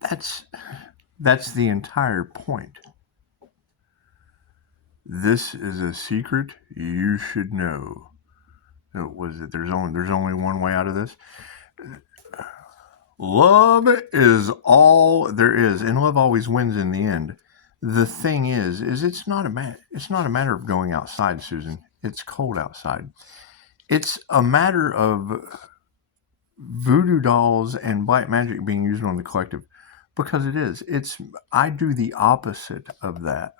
That's the entire point. This is a secret you should know. Was it? There's only one way out of this. Love is all there is, and love always wins in the end. The thing is it's not a matter of going outside, Susan. It's cold outside. It's a matter of voodoo dolls and black magic being used on the collective, because it is. I do the opposite of that.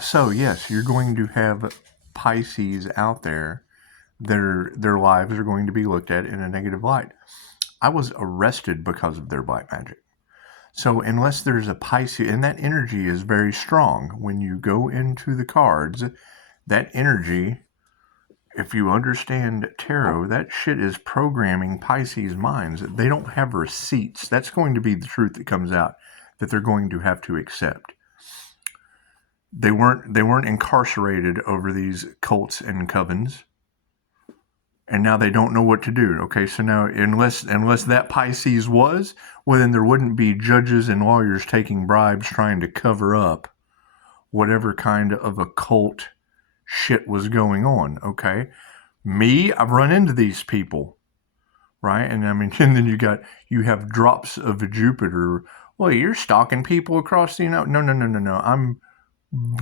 So yes, you're going to have Pisces out there. Their lives are going to be looked at in a negative light. I was arrested because of their black magic. So unless there's a Pisces, and that energy is very strong. When you go into the cards, that energy, if you understand tarot, that shit is programming Pisces minds. They don't have receipts. That's going to be the truth that comes out, that they're going to have to accept. They weren't incarcerated over these cults and covens, and now they don't know what to do. Okay, so now unless that Pisces was, well, then there wouldn't be judges and lawyers taking bribes trying to cover up whatever kind of occult shit was going on. Okay, I've run into these people, right? And I mean, and then you have drops of Jupiter. Well, you're stalking people across the No. I'm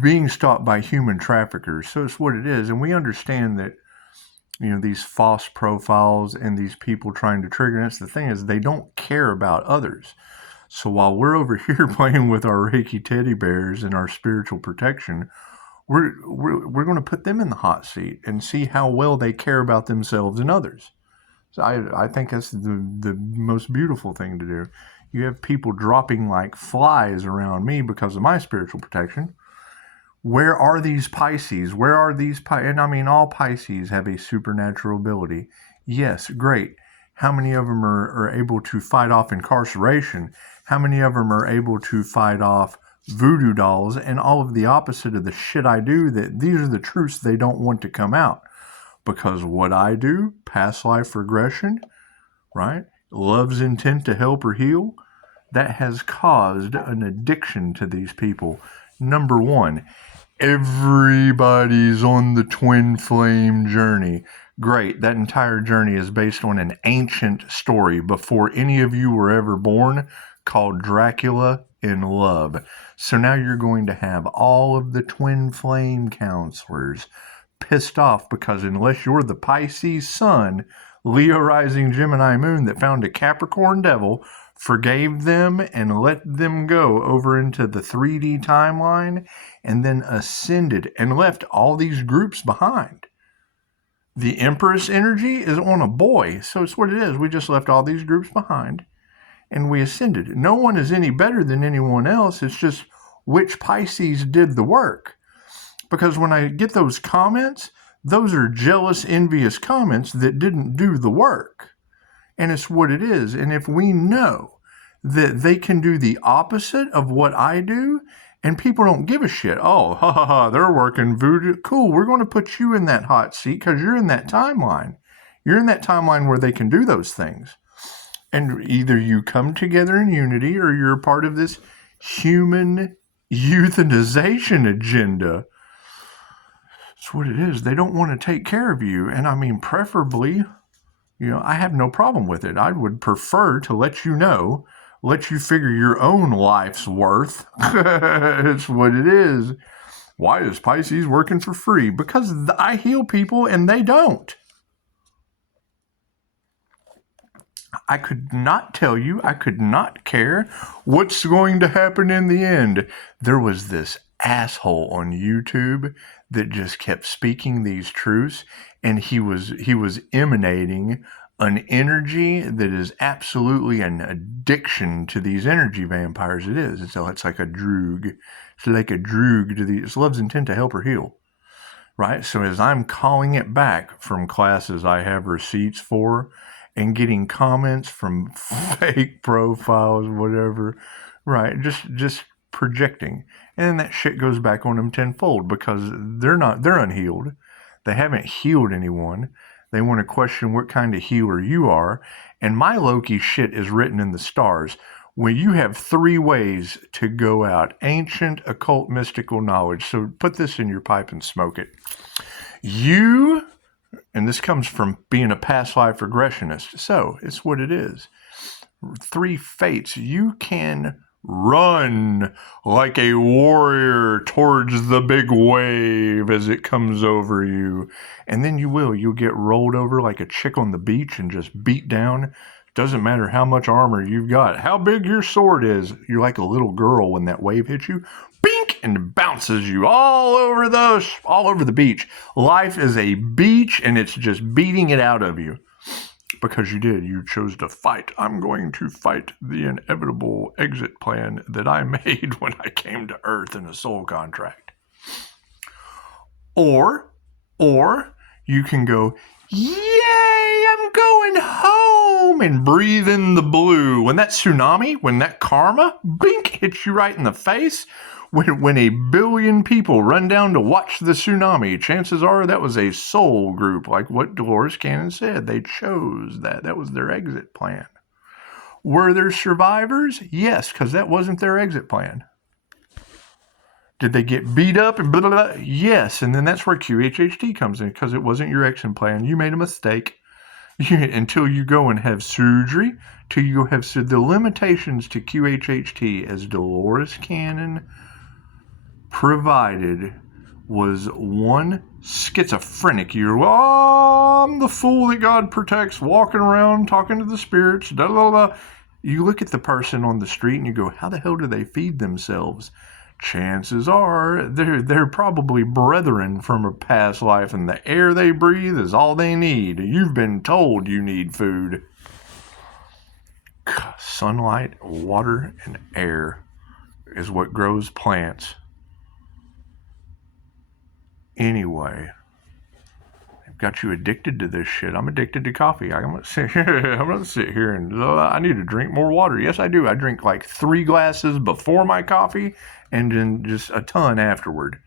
being stalked by human traffickers. So it's what it is. And we understand that, these false profiles and these people trying to trigger us, the thing is, they don't care about others. So while we're over here playing with our Reiki teddy bears and our spiritual protection, we're going to put them in the hot seat and see how well they care about themselves and others. So I think that's the most beautiful thing to do. You have people dropping like flies around me because of my spiritual protection. Where are these Pisces? Where are these And I mean, all Pisces have a supernatural ability. Yes, great. How many of them are able to fight off incarceration? How many of them are able to fight off voodoo dolls and all of the opposite of the shit I do? That these are the truths they don't want to come out. Because what I do, past life regression, right? Love's intent to help or heal, that has caused an addiction to these people. Number one, everybody's on the twin flame journey. Great. That entire journey is based on an ancient story before any of you were ever born, called Dracula in Love. So now you're going to have all of the twin flame counselors pissed off because unless you're the Pisces sun, Leo rising Gemini moon that found a Capricorn devil, forgave them and let them go over into the 3D timeline, and then ascended and left all these groups behind. The Empress energy is on a boy, so it's what it is. We just left all these groups behind and we ascended. No one is any better than anyone else. It's just which Pisces did the work. Because when I get those comments, those are jealous, envious comments that didn't do the work. And it's what it is. And if we know that they can do the opposite of what I do, and people don't give a shit, oh, ha ha ha, they're working voodoo. Cool, we're going to put you in that hot seat because you're in that timeline. You're in that timeline where they can do those things. And either you come together in unity or you're a part of this human euthanization agenda. That's what it is. They don't want to take care of you. And I mean, preferably, I have no problem with it. I would prefer to let you figure your own life's worth. It's what it is. Why is Pisces working for free? Because I heal people and they don't. I could not tell you, I could not care what's going to happen in the end. There was this asshole on YouTube that just kept speaking these truths, and he was emanating an energy that is absolutely an addiction to these energy vampires. It is. It's like a droog. It's like a droog to these. It's love's intent to help or heal. Right? So as I'm calling it back from classes I have receipts for and getting comments from fake profiles, whatever, right? Just projecting. And then that shit goes back on them tenfold because they're unhealed. They haven't healed anyone. They want to question what kind of healer you are. And my Loki shit is written in the stars. When you have 3 ways to go out, ancient, occult, mystical knowledge. So put this in your pipe and smoke it. You, and this comes from being a past life regressionist, so it's what it is. 3 fates. You can run like a warrior towards the big wave as it comes over you. And then you'll get rolled over like a chick on the beach and just beat down. Doesn't matter how much armor you've got, how big your sword is. You're like a little girl when that wave hits you. Bink! And bounces you all over the beach. Life is a beach and it's just beating it out of you. Because you chose to fight. I'm going to fight the inevitable exit plan that I made when I came to Earth in a soul contract. Or you can go, yay, I'm going home, and breathe in the blue. When that tsunami, when that karma, bink, hits you right in the face, when a billion people run down to watch the tsunami, chances are that was a soul group, like what Dolores Cannon said. They chose that. That was their exit plan. Were there survivors? Yes, because that wasn't their exit plan. Did they get beat up and blah, blah, blah? Yes, and then that's where QHHT comes in, because it wasn't your exit plan. You made a mistake. Until you go and have surgery, till you have the limitations to QHHT, as Dolores Cannon provided, was one schizophrenic. I'm the fool that God protects, walking around talking to the spirits, da da da. You look at the person on the street and you go, how the hell do they feed themselves? Chances are they're probably brethren from a past life, and the air they breathe is all they need. You've been told you need food. Sunlight, water, and air is what grows plants. Anyway, I've got you addicted to this shit. I'm addicted to coffee. I'm gonna sit here and I need to drink more water. Yes, I do. I drink like 3 glasses before my coffee and then just a ton afterward.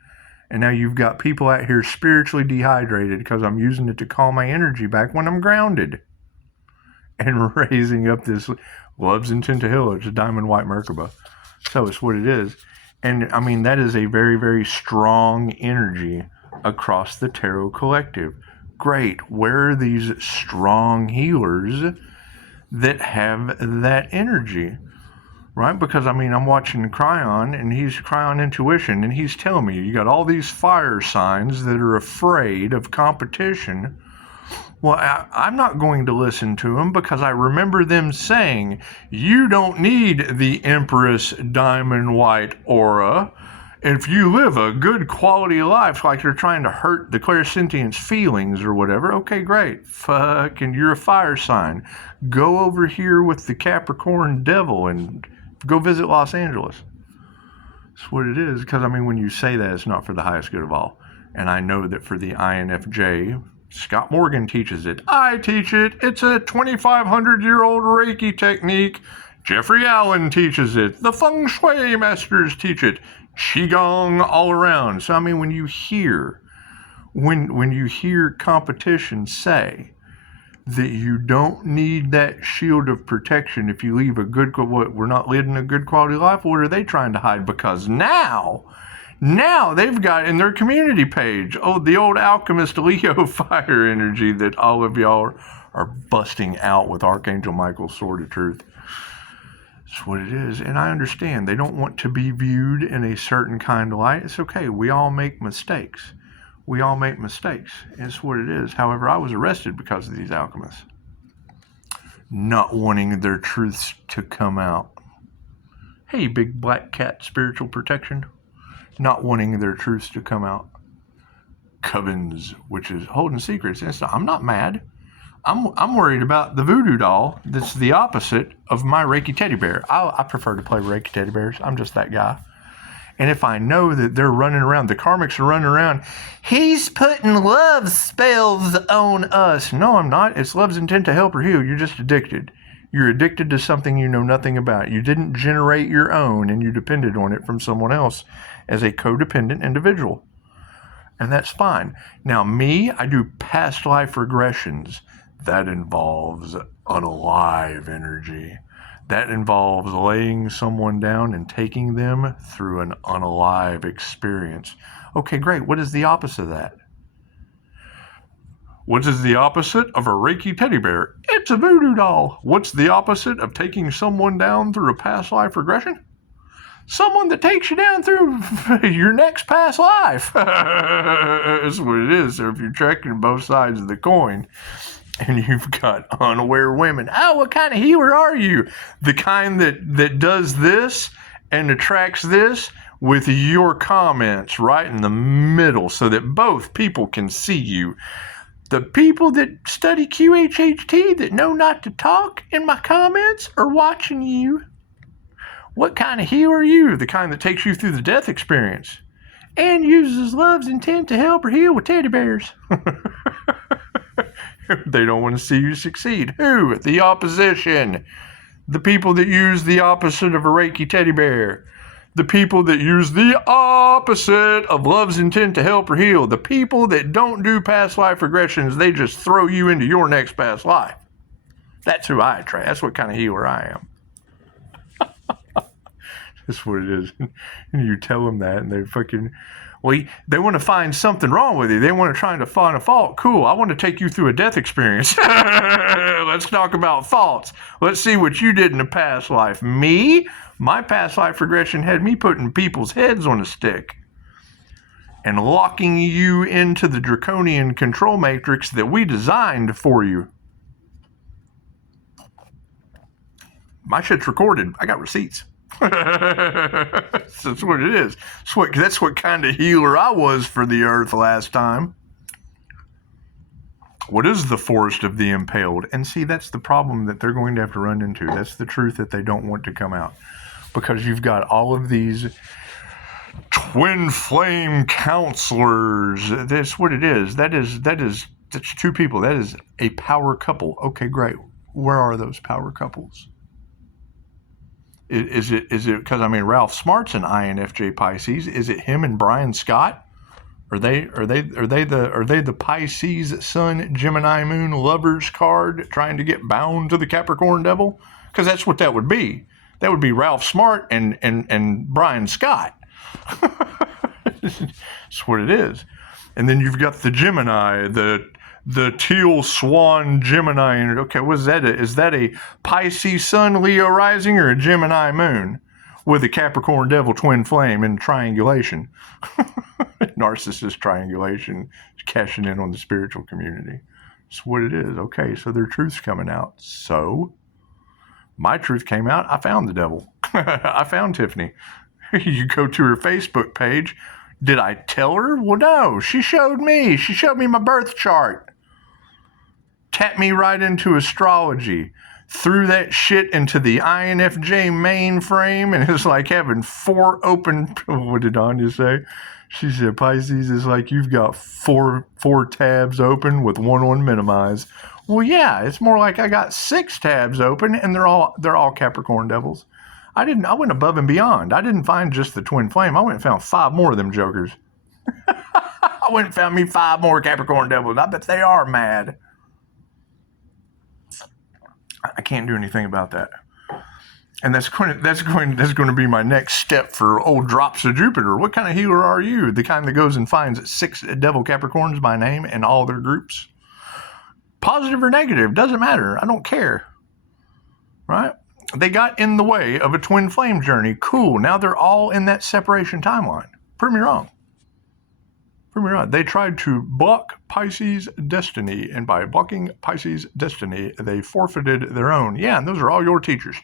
And now you've got people out here spiritually dehydrated because I'm using it to call my energy back when I'm grounded. And raising up this love's intent to heal. It's a diamond white Merkaba. So it's what it is. And I mean, that is a very, very strong energy across the tarot collective. Great. Where are these strong healers that have that energy? Right? Because I mean, I'm watching Cryon, and he's Cryon Intuition, and he's telling me you got all these fire signs that are afraid of competition. Well, I'm not going to listen to them, because I remember them saying, you don't need the Empress Diamond White aura. If you live a good quality life, like you're trying to hurt the clairsentient's feelings or whatever, okay, great. Fucking, you're a fire sign. Go over here with the Capricorn devil and go visit Los Angeles. That's what it is. Because, I mean, when you say that, it's not for the highest good of all. And I know that for the INFJ, Scott Morgan teaches it. I teach it. It's a 2,500-year-old Reiki technique. Jeffrey Allen teaches it. The Feng Shui masters teach it. Qigong all around. So, I mean, when you hear competition say that you don't need that shield of protection if you leave we're not living a good quality life, what are they trying to hide? Because now they've got in their community page, the old alchemist Leo fire energy that all of y'all are busting out with Archangel Michael's sword of truth. That's what it is. And I understand they don't want to be viewed in a certain kind of light. It's okay. We all make mistakes. It's what it is. However, I was arrested because of these alchemists not wanting their truths to come out. Hey, big black cat spiritual protection. Not wanting their truths to come out. Covens, which is holding secrets. I'm not mad. I'm worried about the voodoo doll that's the opposite of my Reiki teddy bear. I prefer to play Reiki teddy bears. I'm just that guy. And if I know that they're running around, the karmics are running around, he's putting love spells on us. No, I'm not. It's love's intent to help or heal. You're just addicted. You're addicted to something you know nothing about. You didn't generate your own, and you depended on it from someone else as a codependent individual. And that's fine. Now, me, I do past life regressions. That involves unalive energy. That involves laying someone down and taking them through an unalive experience. Okay, great. What is the opposite of that? What is the opposite of a Reiki teddy bear? It's a voodoo doll. What's the opposite of taking someone down through a past life regression? Someone that takes you down through your next past life. That's what it is. So if you're checking both sides of the coin and you've got unaware women, oh, what kind of healer are you? The kind that does this and attracts this with your comments right in the middle so that both people can see you. The people that study QHHT that know not to talk in my comments are watching you. What kind of healer are you? The kind that takes you through the death experience and uses love's intent to help or heal with teddy bears. They don't want to see you succeed. Who? The opposition. The people that use the opposite of a Reiki teddy bear. The people that use the opposite of love's intent to help or heal. The people that don't do past life regressions, they just throw you into your next past life. That's who I attract. That's what kind of healer I am. That's what it is. And you tell them that and they fucking, well, they want to find something wrong with you. They want to try to find a fault. Cool, I want to take you through a death experience. Let's talk about faults. Let's see what you did in a past life. Me? My past life regression had me putting people's heads on a stick and locking you into the draconian control matrix that we designed for you. My shit's recorded. I got receipts. That's what it is. That's what kind of healer I was for the earth last time. What is the forest of the impaled? And see, that's the problem that they're going to have to run into. That's the truth that they don't want to come out. Because you've got all of these twin flame counselors. That's what it is. That's two people. That is a power couple. Okay, great. Where are those power couples? Is it because Ralph Smart's an INFJ Pisces? Is it him and Brian Scott? Are they the Pisces Sun Gemini Moon lovers card trying to get bound to the Capricorn Devil? Because that's what that would be. That would be Ralph Smart and Brian Scott. That's what it is. And then you've got the Gemini, the teal swan Gemini. Okay, what is that? Is that a Pisces Sun Leo rising or a Gemini moon with a Capricorn Devil twin flame in triangulation? Narcissist triangulation, cashing in on the spiritual community. That's what it is. Okay, so their truth's coming out. So my truth came out. I found the devil. I found Tiffany. You go to her Facebook page. Did I tell her? Well, no. She showed me. She showed me my birth chart. Tapped me right into astrology. Threw that shit into the INFJ mainframe, and it's like having four open. What did Anya say? She said Pisces is like you've got four tabs open with one on minimize. Well, yeah, it's more like I got 6 tabs open, and they're all Capricorn devils. I went above and beyond. I didn't find just the twin flame. I went and found 5 more of them jokers. I went and found me 5 more Capricorn devils. I bet they are mad. I can't do anything about that. And that's going to be my next step for old Drops of Jupiter. What kind of healer are you? The kind that goes and finds 6 devil Capricorns by name in all their groups. Positive or negative, doesn't matter. I don't care. Right? They got in the way of a twin flame journey. Cool. Now they're all in that separation timeline. Prove me wrong. Prove me wrong. They tried to block Pisces' destiny, and by blocking Pisces' destiny, they forfeited their own. Yeah, and those are all your teachers.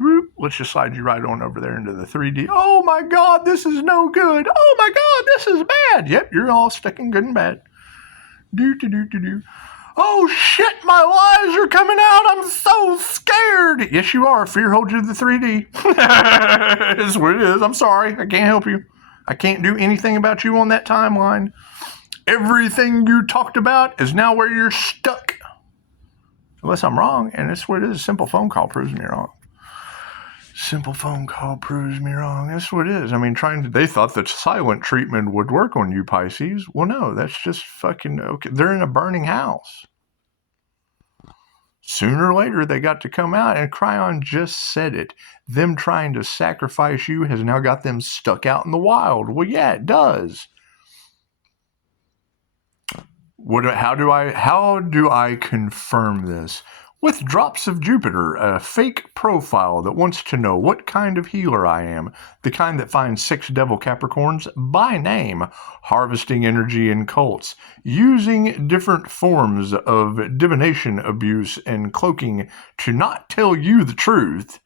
Whoop, let's just slide you right on over there into the 3D. Oh my God, this is no good. Oh my God, this is bad. Yep, you're all stuck in good and bad. Do. Oh shit, my lies are coming out. I'm so scared. Yes, you are. Fear holds you to the 3D. That's what it is. I'm sorry. I can't help you. I can't do anything about you on that timeline. Everything you talked about is now where you're stuck. Unless I'm wrong, and that's what it is. A simple phone call proves me wrong. Simple phone call proves me wrong. That's what it is. They thought that silent treatment would work on you, Pisces. Well, no, that's just fucking okay. They're in a burning house. Sooner or later, they got to come out, and Cryon just said it. Them trying to sacrifice you has now got them stuck out in the wild. Well, yeah, it does. How do I confirm this? With drops of Jupiter, a fake profile that wants to know what kind of healer I am, the kind that finds 6 devil Capricorns by name, harvesting energy in cults, using different forms of divination abuse and cloaking to not tell you the truth,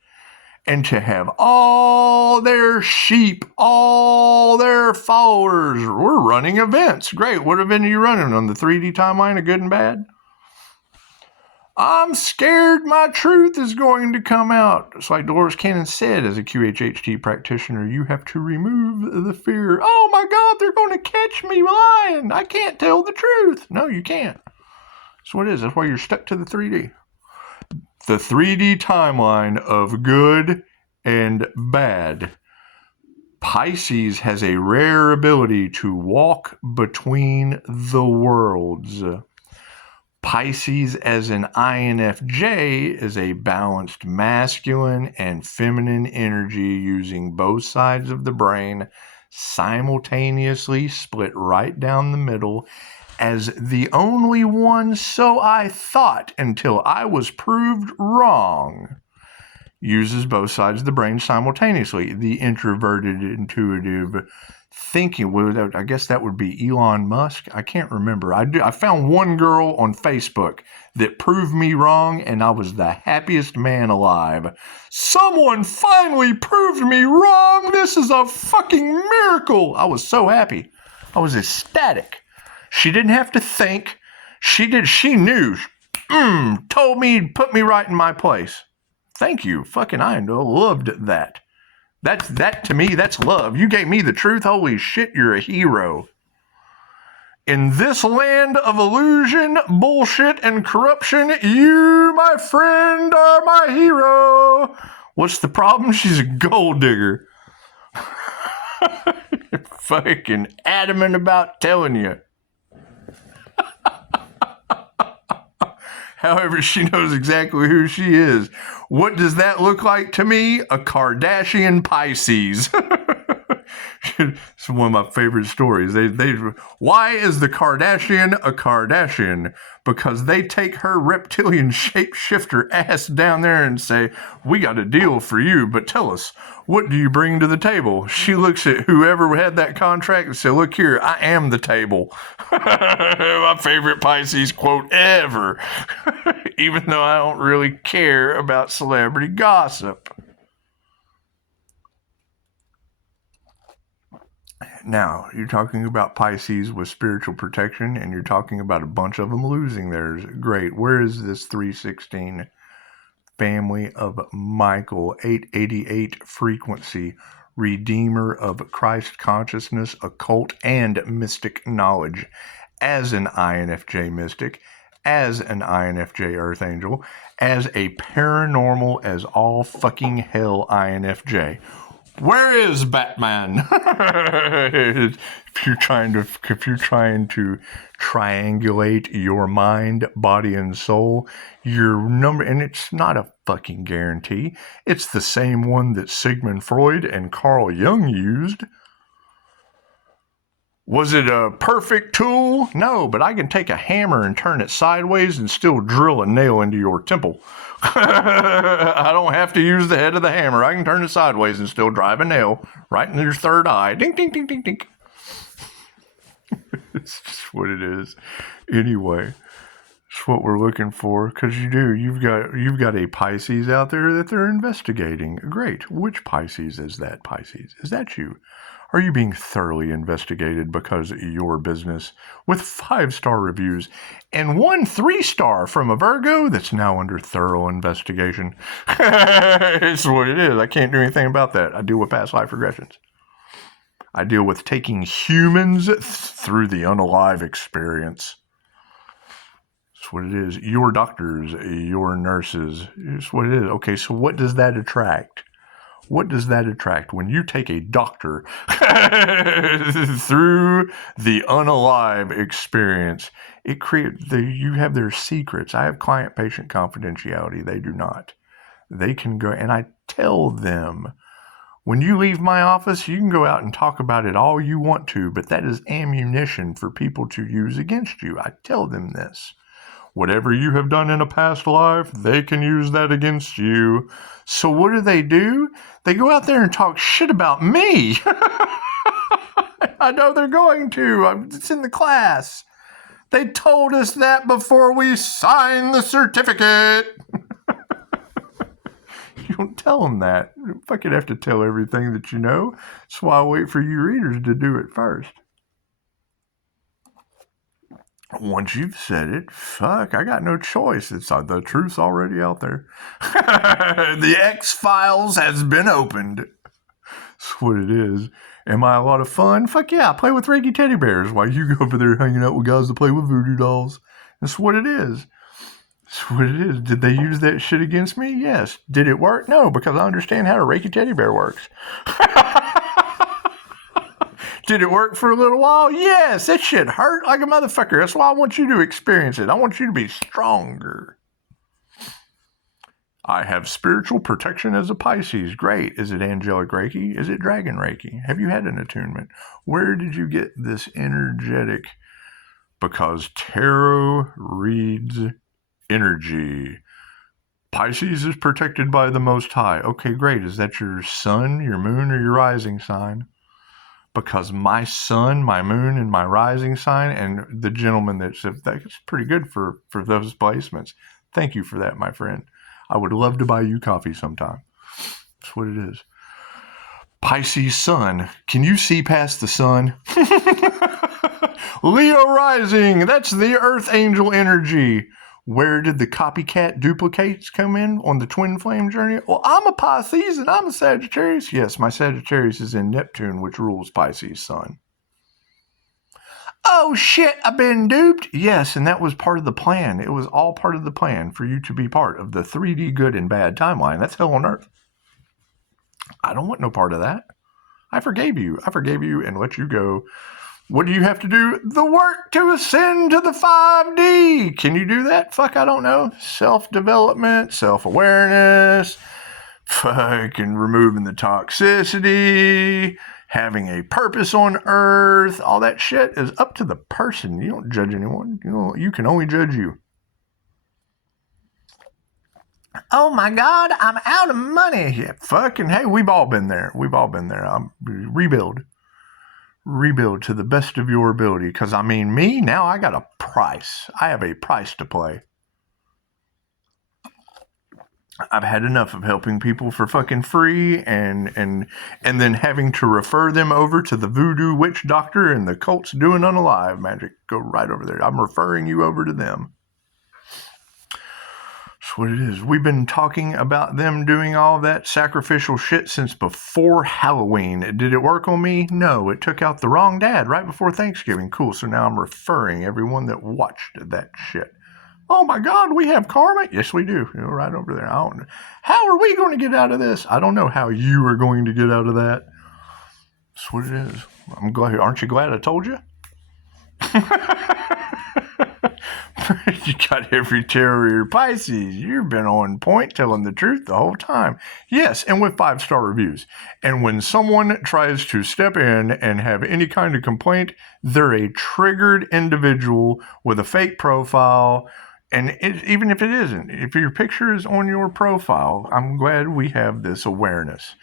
and to have all their sheep, all their followers. We're running events. Great. What event are you running on the 3D timeline of good and bad? I'm scared my truth is going to come out. It's like Dolores Cannon said, as a QHHT practitioner, you have to remove the fear. Oh my God, they're going to catch me lying. I can't tell the truth. No, you can't. That's what it is. That's why you're stuck to the 3D. The 3D timeline of good and bad. Pisces has a rare ability to walk between the worlds. Pisces as an INFJ is a balanced masculine and feminine energy using both sides of the brain simultaneously split right down the middle as the only one, so I thought until I was proved wrong. Uses both sides of the brain simultaneously. The introverted, intuitive thinking, well, I guess that would be Elon Musk. I can't remember. I found one girl on Facebook that proved me wrong, and I was the happiest man alive. Someone finally proved me wrong. This is a fucking miracle. I was so happy. I was ecstatic. She didn't have to think. She knew. Told me, put me right in my place. Thank you. Fucking I loved that. That to me, that's love. You gave me the truth. Holy shit, you're a hero. In this land of illusion, bullshit, and corruption, you, my friend, are my hero. What's the problem? She's a gold digger. Fucking adamant about telling you. However, she knows exactly who she is. What does that look like to me? A Kardashian Pisces. It's one of my favorite stories. Why is the Kardashian a Kardashian? Because they take her reptilian shapeshifter ass down there and say, we got a deal for you, but tell us, what do you bring to the table? She looks at whoever had that contract and said, look here, I am the table. My favorite Pisces quote ever. Even though I don't really care about celebrity gossip. Now, you're talking about Pisces with spiritual protection, and you're talking about a bunch of them losing theirs. Great. Where is this 316 family of Michael, 888 frequency, redeemer of Christ consciousness, occult, and mystic knowledge? As an INFJ mystic, as an INFJ earth angel, as a paranormal as all fucking hell INFJ. Where is Batman? If you're trying to triangulate your mind, body, and soul, your number, and it's not a fucking guarantee. It's the same one that Sigmund Freud and Carl Jung used. Was it a perfect tool? No, but I can take a hammer and turn it sideways and still drill a nail into your temple. I don't have to use the head of the hammer. I can turn it sideways and still drive a nail right in your third eye. Ding, ding, ding, ding, ding. It's just what it is. Anyway, it's what we're looking for, because you've got a Pisces out there that they're investigating. Great. Which Pisces is that Pisces? Is that you? Are you being thoroughly investigated because your business with 5-star reviews and 1 3-star from a Virgo that's now under thorough investigation? It's what it is. I can't do anything about that. I deal with past life regressions. I deal with taking humans through the unalive experience. That's what it is. Your doctors, your nurses. It's what it is. Okay, so what does that attract? What does that attract? When you take a doctor through the unalive experience, it creates you have their secrets. I have client-patient confidentiality. They do not. They can go, and I tell them, when you leave my office, you can go out and talk about it all you want to, but that is ammunition for people to use against you. I tell them this. Whatever you have done in a past life, they can use that against you. So what do? They go out there and talk shit about me. I know they're going to. It's in the class. They told us that before we signed the certificate. You don't tell them that. You fucking have to tell everything that you know. That's why I wait for you readers to do it first. Once you've said it, fuck, I got no choice. The truth's already out there. The X-Files has been opened. That's what it is. Am I a lot of fun? Fuck yeah, I play with Reiki teddy bears while you go over there hanging out with guys that play with voodoo dolls. That's what it is. That's what it is. Did they use that shit against me? Yes. Did it work? No, because I understand how a Reiki teddy bear works. Did it work for a little while? Yes, that shit hurt like a motherfucker. That's why I want you to experience it. I want you to be stronger. I have spiritual protection as a Pisces. Great. Is it angelic Reiki? Is it dragon Reiki? Have you had an attunement? Where did you get this energetic? Because tarot reads energy. Pisces is protected by the Most High. Okay, great. Is that your sun, your moon, or your rising sign? Because my sun, my moon, and my rising sign, and the gentleman that's pretty good for those placements. Thank you for that, my friend. I would love to buy you coffee sometime. That's what it is. Pisces sun. Can you see past the sun? Leo rising. That's the earth angel energy. Where did the copycat duplicates come in on the twin flame journey? Well, I'm a Pisces and I'm a Sagittarius. Yes, my Sagittarius is in Neptune, which rules Pisces sun. Oh shit, I've been duped. Yes, and that was part of the plan. It was all part of the plan for you to be part of the 3D good and bad timeline. That's hell on earth. I don't want no part of that. I forgave you. And let you go. What do you have to do? The work to ascend to the 5D. Can you do that? Fuck, I don't know. Self-development, self-awareness, fucking removing the toxicity, having a purpose on earth. All that shit is up to the person. You don't judge anyone. You can only judge you. Oh my God, I'm out of money. Yeah, fucking, hey, we've all been there. Rebuild to the best of your ability. Because, I mean, me, now I got a price. I have a price to play. I've had enough of helping people for fucking free and then having to refer them over to the voodoo witch doctor and the cults doing unalive magic. Go right over there. I'm referring you over to them. That's what it is. We've been talking about them doing all that sacrificial shit since before Halloween. Did it work on me? No, it took out the wrong dad right before Thanksgiving. Cool, so now I'm referring everyone that watched that shit. Oh my God, we have karma? Yes, we do. Right over there. I don't know. How are we going to get out of this? I don't know how you are going to get out of that. That's what it is. I'm glad. Aren't you glad I told you? You got every Therory Pisces. You've been on point telling the truth the whole time. Yes, and with 5-star reviews. And when someone tries to step in and have any kind of complaint, they're a triggered individual with a fake profile. And even if it isn't, if your picture is on your profile, I'm glad we have this awareness.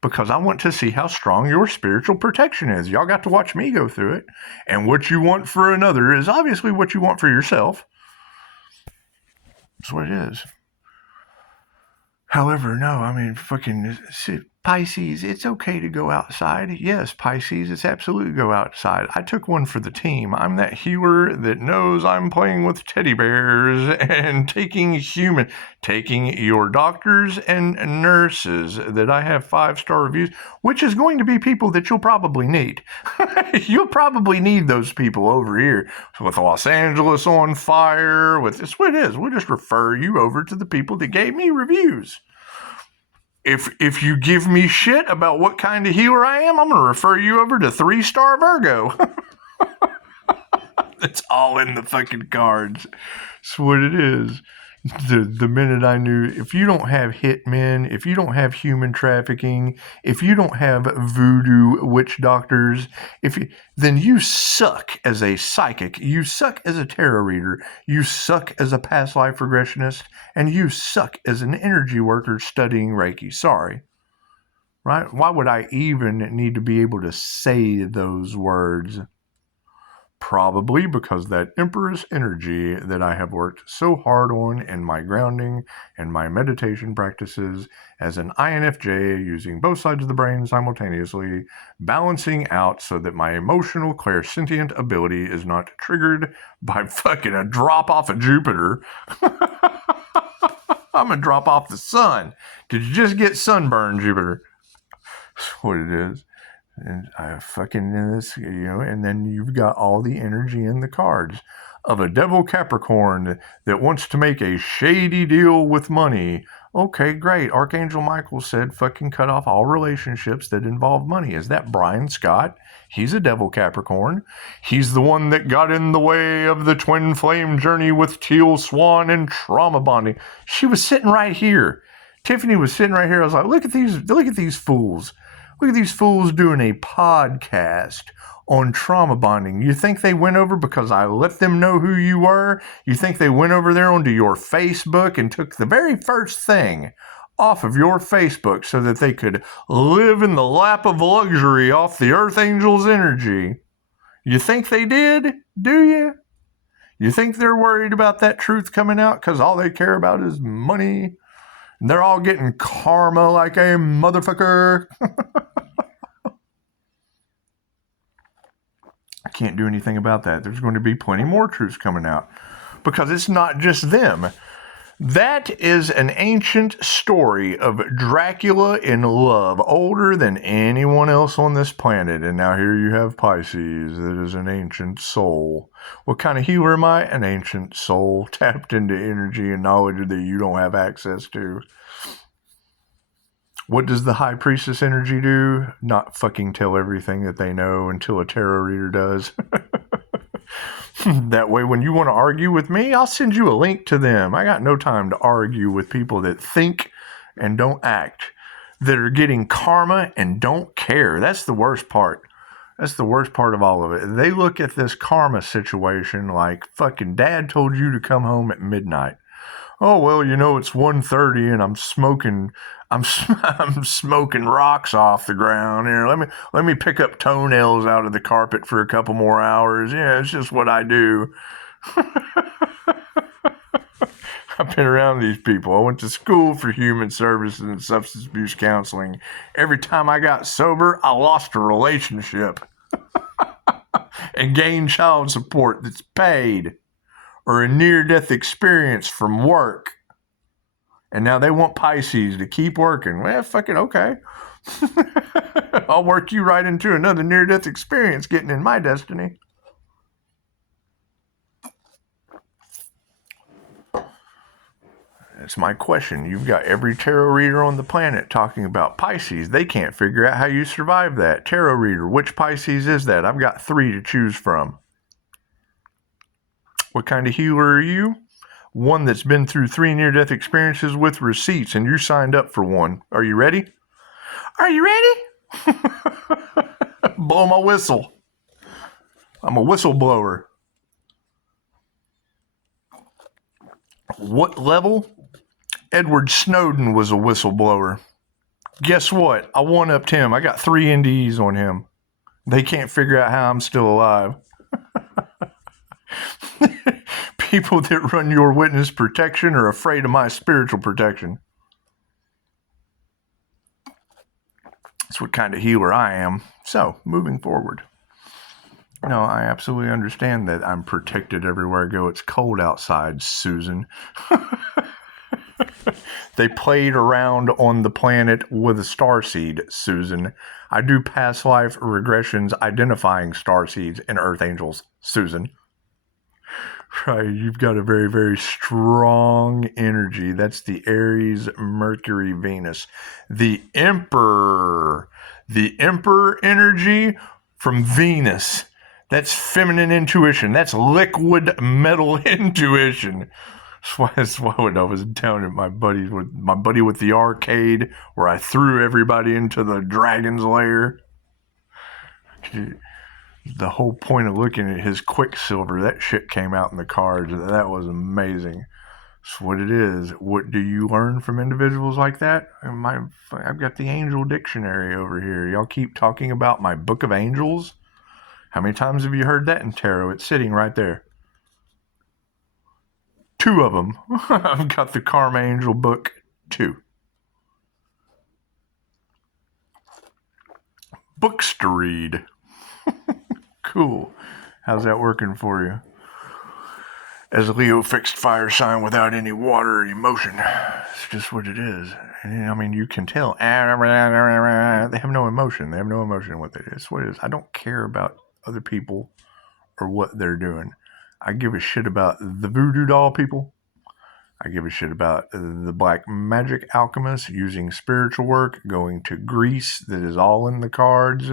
Because I want to see how strong your spiritual protection is. Y'all got to watch me go through it. And what you want for another is obviously what you want for yourself. That's what it is. However, no, I mean, fucking Pisces, it's okay to go outside. Yes, Pisces, it's absolutely go outside. I took one for the team. I'm that healer that knows I'm playing with teddy bears and taking your doctors and nurses that I have 5-star reviews, which is going to be people that you'll probably need. You'll probably need those people over here with Los Angeles on fire. It's what it is. We'll just refer you over to the people that gave me reviews. if you give me shit about what kind of healer I am, I'm going to refer you over to 3-star Virgo. It's all in the fucking cards. That's what it is. The minute I knew, if you don't have hitmen, if you don't have human trafficking, if you don't have voodoo witch doctors, then you suck as a psychic, you suck as a tarot reader, you suck as a past life regressionist, and you suck as an energy worker studying Reiki. Sorry. Right? Why would I even need to be able to say those words? Probably because that Empress energy that I have worked so hard on in my grounding and my meditation practices as an INFJ, using both sides of the brain simultaneously, balancing out so that my emotional clairsentient ability is not triggered by fucking a drop off of Jupiter. I'm gonna drop off the sun. Did you just get sunburned, Jupiter? That's what it is. And I fucking this, and then you've got all the energy in the cards of a devil Capricorn that wants to make a shady deal with money. Okay, great. Archangel Michael said fucking cut off all relationships that involve money. Is that Brian Scott? He's a devil Capricorn. He's the one that got in the way of the twin flame journey with Teal Swan and trauma bonding. She was sitting right here. Tiffany was sitting right here. I was like, look at these fools. Look at these fools doing a podcast on trauma bonding. You think they went over because I let them know who you were? You think they went over there onto your Facebook and took the very first thing off of your Facebook so that they could live in the lap of luxury off the Earth Angel's energy? You think they did? Do you? You think they're worried about that truth coming out because all they care about is money? They're all getting karma like a motherfucker. I can't do anything about that. There's going to be plenty more truths coming out because it's not just them. That is an ancient story of Dracula in love, older than anyone else on this planet. And now here you have Pisces, that is an ancient soul. What kind of healer am I? An ancient soul, tapped into energy and knowledge that you don't have access to. What does the High Priestess energy do? Not fucking tell everything that they know until a tarot reader does. That way, when you want to argue with me, I'll send you a link to them. I got no time to argue with people that think and don't act, that are getting karma and don't care. That's the worst part. That's the worst part of all of it. They look at this karma situation like fucking dad told you to come home at midnight. Oh, well, it's 1:30 and I'm smoking rocks off the ground here. Let me pick up toenails out of the carpet for a couple more hours. Yeah, it's just what I do. I've been around these people. I went to school for human services and substance abuse counseling. Every time I got sober, I lost a relationship and gained child support that's paid, or a near-death experience from work. And now they want Pisces to keep working. Well, fucking okay. I'll work you right into another near-death experience getting in my destiny. That's my question. You've got every tarot reader on the planet talking about Pisces. They can't figure out how you survive that. Tarot reader, which Pisces is that? I've got 3 to choose from. What kind of healer are you? One that's been through 3 near-death experiences with receipts, and you signed up for one. Are you ready? Are you ready? Blow my whistle. I'm a whistleblower. What level? Edward Snowden was a whistleblower. Guess what? I one-upped him. I got 3 NDEs on him. They can't figure out how I'm still alive. People that run your witness protection are afraid of my spiritual protection. That's what kind of healer I am. So, moving forward. No, I absolutely understand that I'm protected everywhere I go. It's cold outside, Susan. They played around on the planet with a starseed, Susan. I do past life regressions identifying starseeds and earth angels, Susan. Right, you've got a very, very strong energy. That's the Aries, Mercury, Venus. The Emperor. The Emperor energy from Venus. That's feminine intuition. That's liquid metal intuition. That's why when I was down at my buddy with the arcade where I threw everybody into the dragon's lair. The whole point of looking at his Quicksilver, that shit came out in the cards. That was amazing. That's what it is. What do you learn from individuals like that? I've got the angel dictionary over here. Y'all keep talking about my book of angels. How many times have you heard that in tarot? It's sitting right there. 2 of them. I've got the Karma Angel book 2. Books to read. Cool. How's that working for you? As a Leo fixed fire sign without any water or emotion. It's just what it is. And, I mean, you can tell. They have no emotion. They have no emotion in what they do. It's what it is. I don't care about other people or what they're doing. I give a shit about the voodoo doll people. I give a shit about the black magic alchemists using spiritual work, going to Greece. That is all in the cards.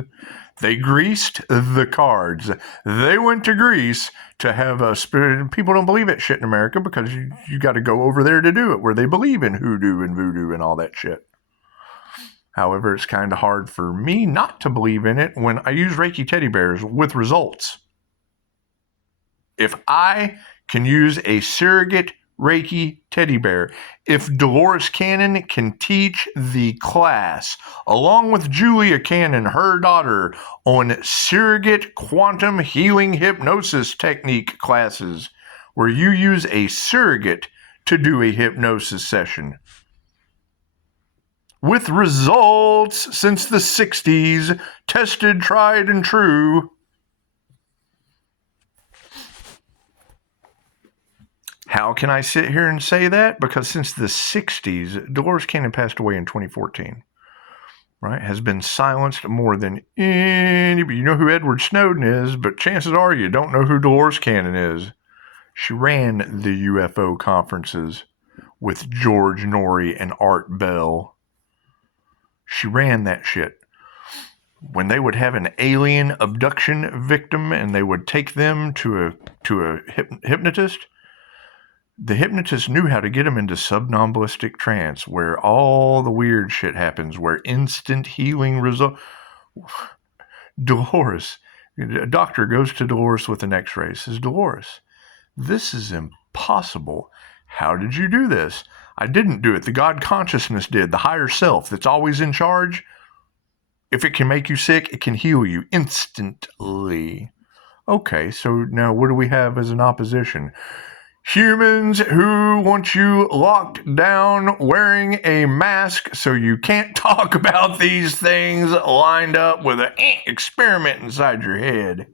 They greased the cards. They went to Greece to have a spirit. People don't believe that shit in America because you got to go over there to do it, where they believe in hoodoo and voodoo and all that shit. However, it's kind of hard for me not to believe in it when I use Reiki teddy bears with results. If I can use a surrogate Reiki teddy bear, if Dolores Cannon can teach the class, along with Julia Cannon, her daughter, on surrogate quantum healing hypnosis technique classes, where you use a surrogate to do a hypnosis session, with results since the 60s, tested, tried, and true. How can I sit here and say that? Because since the 60s, Dolores Cannon passed away in 2014, right? Has been silenced more than anybody. You know who Edward Snowden is, but chances are you don't know who Dolores Cannon is. She ran the UFO conferences with George Norrie and Art Bell. She ran that shit. When they would have an alien abduction victim and they would take them to a hypnotist, the hypnotist knew how to get them into somnambulistic trance, where all the weird shit happens, where instant healing result. Dolores, a doctor goes to Dolores with an x-ray, says, Dolores, this is impossible. How did you do this? I didn't do it. The God consciousness did. The higher self that's always in charge. If it can make you sick, it can heal you instantly. Okay, so now what do we have as an opposition? Humans who want you locked down wearing a mask so you can't talk about these things, lined up with an experiment inside your head.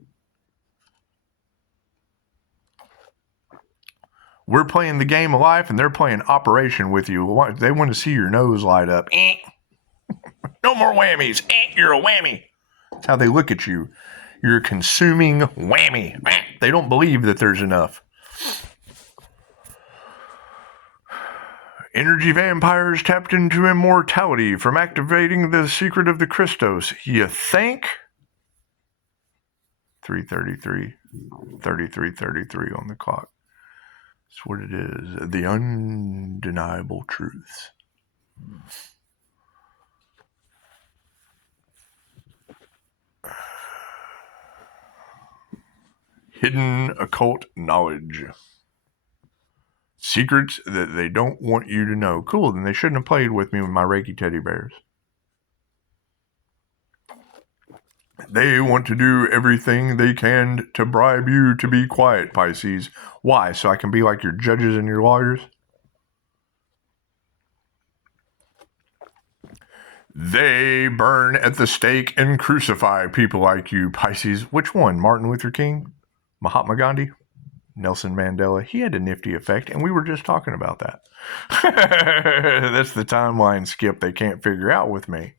We're playing the game of life and they're playing Operation with you. They want to see your nose light up. No more whammies. You're a whammy. That's how they look at you. You're a consuming whammy. They don't believe that there's enough. Energy vampires tapped into immortality from activating the secret of the Christos. You think? 3:33, 33:33 on the clock. That's what it is. The undeniable truths. Hidden occult knowledge. Secrets that they don't want you to know. Cool, then they shouldn't have played with me with my Reiki teddy bears. They want to do everything they can to bribe you to be quiet, Pisces. Why? So I can be like your judges and your lawyers? They burn at the stake and crucify people like you, Pisces. Which one? Martin Luther King? Mahatma Gandhi? Nelson Mandela? He had a nifty effect, and we were just talking about that. That's the timeline skip they can't figure out with me.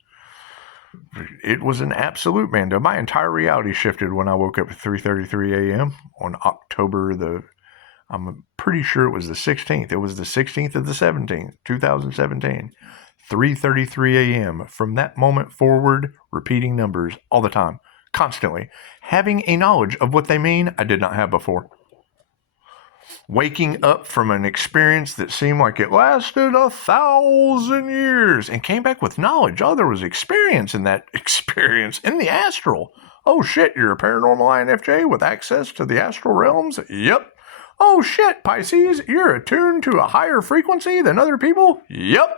It was an absolute, man. My entire reality shifted when I woke up at 3:33 a.m. on October the I'm pretty sure it was the 16th. It was the 16th of the 17th, 2017. 3:33 a.m. From that moment forward, repeating numbers all the time, constantly. Having a knowledge of what they mean I did not have before. Waking up from an experience that seemed like it lasted 1,000 years and came back with knowledge. Oh, there was experience in that experience in the astral. Oh shit, you're a paranormal INFJ with access to the astral realms? Yep. Oh shit, Pisces, you're attuned to a higher frequency than other people? Yep.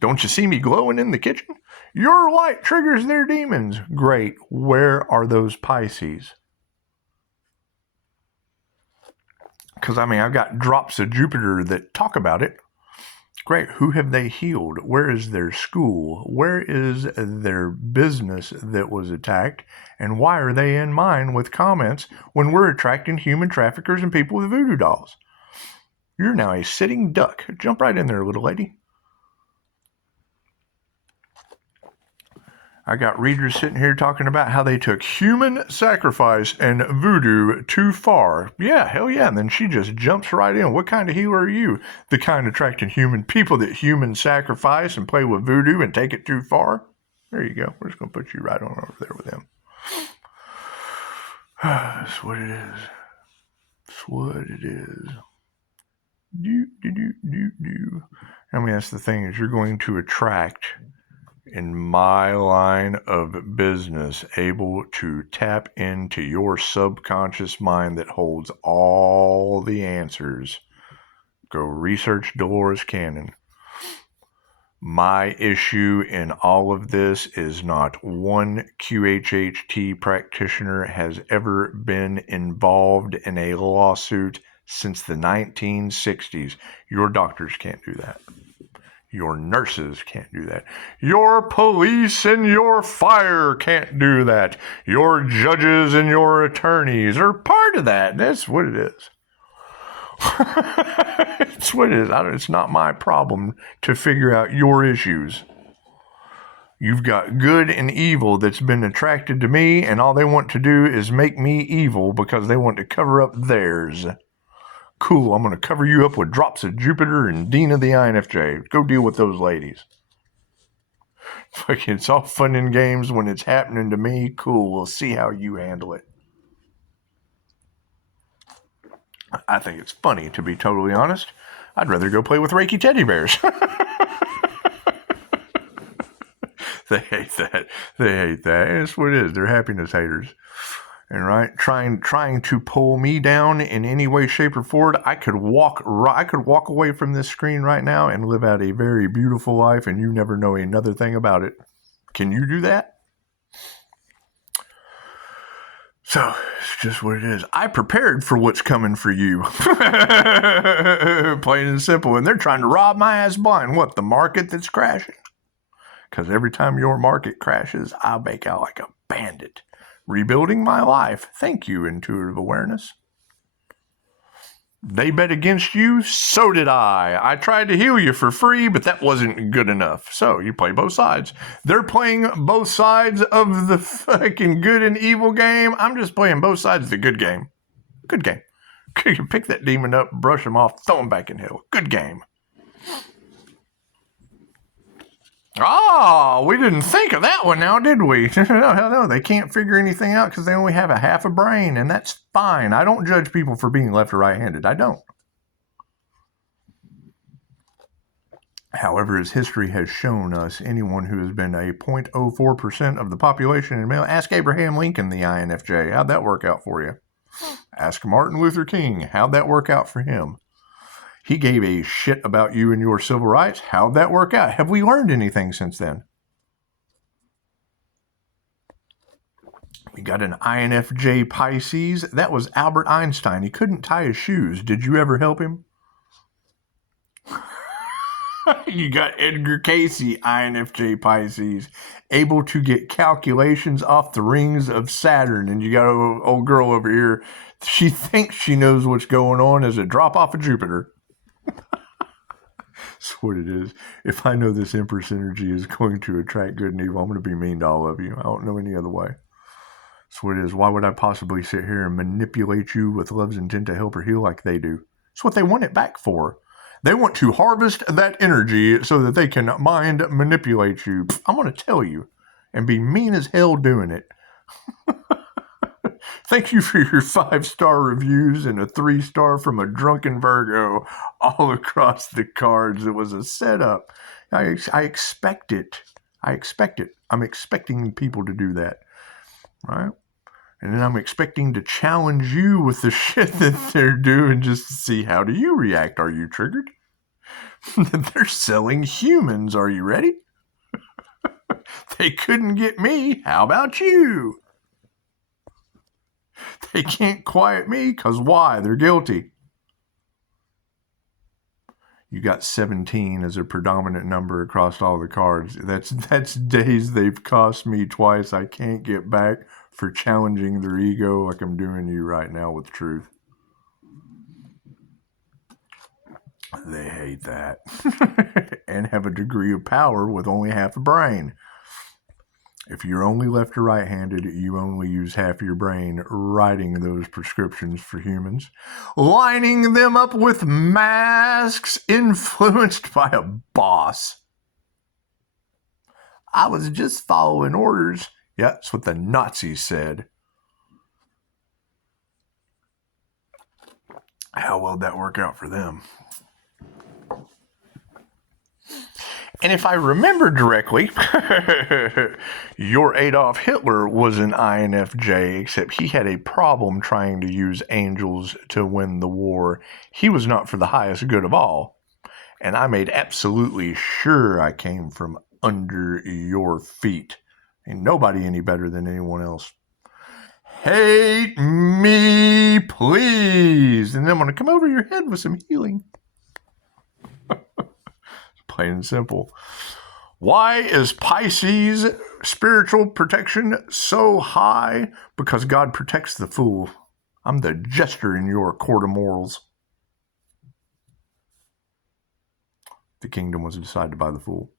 Don't you see me glowing in the kitchen? Your light triggers their demons. Great. Where are those Pisces? Because, I've got drops of Jupiter that talk about it. Great. Who have they healed? Where is their school? Where is their business that was attacked? And why are they in mine with comments when we're attracting human traffickers and people with voodoo dolls? You're now a sitting duck. Jump right in there, little lady. I got readers sitting here talking about how they took human sacrifice and voodoo too far. Yeah, hell yeah. And then she just jumps right in. What kind of healer are you? The kind attracting human people that humans sacrifice and play with voodoo and take it too far? There you go. We're just going to put you right on over there with them. That's what it is. That's what it is. That's the thing is you're going to attract, in my line of business, able to tap into your subconscious mind that holds all the answers. Go research Dolores Cannon. My issue in all of this is not one QHHT practitioner has ever been involved in a lawsuit since the 1960s. Your doctors can't do that. Your nurses can't do that. Your police and your fire can't do that. Your judges and your attorneys are part of that. That's what it is. It's what it is. It's not my problem to figure out your issues. You've got good and evil that's been attracted to me, and all they want to do is make me evil because they want to cover up theirs. Cool, I'm going to cover you up with drops of Jupiter and Dean of the INFJ. Go deal with those ladies. Fucking, it's all fun and games when it's happening to me. Cool, we'll see how you handle it. I think it's funny, to be totally honest. I'd rather go play with Reiki teddy bears. They hate that. They hate that. And it's what it is. They're happiness haters. And right, trying to pull me down in any way, shape, or form. I could walk away from this screen right now and live out a very beautiful life, and you never know another thing about it. Can you do that? So it's just what it is. I prepared for what's coming for you. Plain and simple. And they're trying to rob my ass blind. What, the market that's crashing? Because every time your market crashes, I'll make out like a bandit. Rebuilding my life. Thank you, intuitive awareness. They bet against you, so did I. I tried to heal you for free, but that wasn't good enough. So you play both sides. They're playing both sides of the fucking good and evil game. I'm just playing both sides of the good game. Good game. Pick that demon up, brush him off, throw him back in hell. Good game. Oh, we didn't think of that one now, did we? No, they can't figure anything out because they only have a half a brain, and that's fine. I don't judge people for being left or right-handed. I don't. However, as history has shown us, anyone who has been a 0.04% of the population in male, ask Abraham Lincoln, the INFJ. How'd that work out for you? Ask Martin Luther King. How'd that work out for him? He gave a shit about you and your civil rights. How'd that work out? Have we learned anything since then? We got an INFJ Pisces. That was Albert Einstein. He couldn't tie his shoes. Did you ever help him? You got Edgar Casey, INFJ Pisces, able to get calculations off the rings of Saturn. And you got an old girl over here. She thinks she knows what's going on as a drop off of Jupiter. That's what it is. If I know this Empress energy is going to attract good and evil, I'm going to be mean to all of you. I don't know any other way. That's That's what it is. Why would I possibly sit here and manipulate you with love's intent to help or heal like they do? It's what they want it back for. They want to harvest that energy so that they can mind manipulate you. I'm going to tell you, and be mean as hell doing it. Thank you for your 5-star reviews and a 3-star from a drunken Virgo all across the cards. It was a setup. I expect it. I expect it. I'm expecting people to do that. Right? And then I'm expecting to challenge you with the shit that they're doing just to see how do you react. Are you triggered? They're selling humans. Are you ready? They couldn't get me. How about you? They can't quiet me because why? They're guilty. You got 17 as a predominant number across all the cards. That's days they've cost me twice. I can't get back for challenging their ego like I'm doing you right now with truth. They hate that. And have a degree of power with only half a brain. If you're only left or right-handed, you only use half your brain writing those prescriptions for humans, lining them up with masks influenced by a boss. I was just following orders. Yeah, that's what the Nazis said. How well did that work out for them? And if I remember directly, your Adolf Hitler was an INFJ, except he had a problem trying to use angels to win the war. He was not for the highest good of all. And I made absolutely sure I came from under your feet. Ain't nobody any better than anyone else. Hate me, please. And then I'm going to come over your head with some healing. Plain and simple. Why is Pisces spiritual protection so high? Because God protects the fool. I'm the jester in your court of morals. The kingdom was decided by the fool.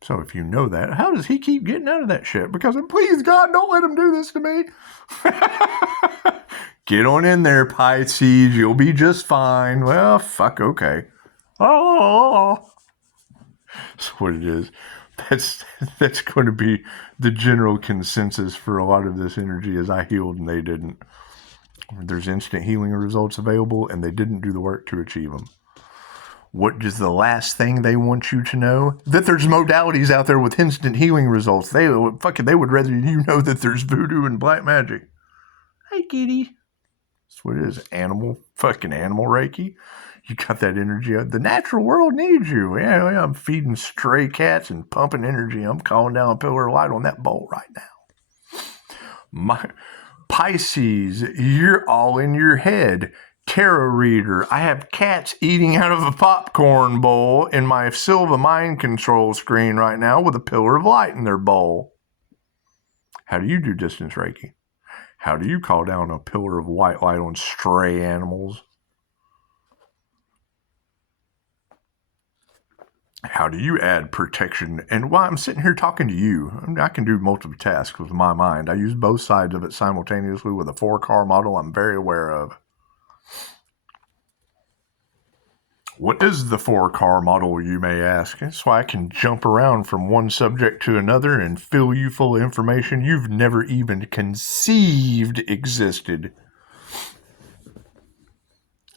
So if you know that, how does he keep getting out of that shit? Because, please, God, don't let him do this to me. Get on in there, Pisces. You'll be just fine. Well, fuck, okay. Oh. That's what it is. That's going to be the general consensus for a lot of this energy is I healed and they didn't. There's instant healing results available and they didn't do the work to achieve them. What is the last thing they want you to know? That there's modalities out there with instant healing results. They would rather you know that there's voodoo and black magic. Hey, kitty. That's what it is. Animal Reiki. You got that energy. The natural world needs you. Yeah, I'm feeding stray cats and pumping energy. I'm calling down a pillar of light on that bowl right now. My Pisces, you're all in your head. Tarot reader. I have cats eating out of a popcorn bowl in my Silva mind control screen right now with a pillar of light in their bowl. How do you do distance Reiki? How do you call down a pillar of white light on stray animals? How do you add protection? And while I'm sitting here talking to you, I can do multiple tasks with my mind. I use both sides of it simultaneously with a 4-car model I'm very aware of. What is the 4-car model, you may ask? That's why I can jump around from one subject to another and fill you full of information you've never even conceived existed.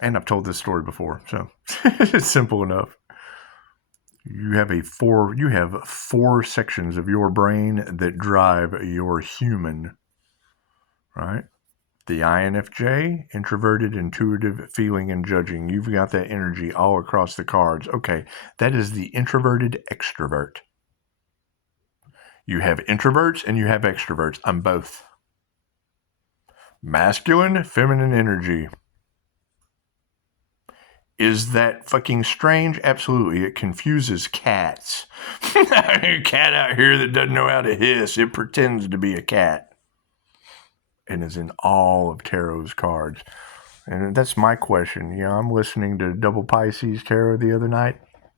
And I've told this story before, so it's simple enough. You have 4 sections of your brain that drive your human, right? The INFJ, introverted, intuitive, feeling, and judging. You've got that energy all across the cards. Okay, that is the introverted extrovert. You have introverts and you have extroverts. I'm both. Masculine, feminine energy. Is that fucking strange? Absolutely. It confuses cats. A cat out here that doesn't know how to hiss. It pretends to be a cat. And is in all of Tarot's cards. And that's my question. I'm listening to Double Pisces Tarot the other night.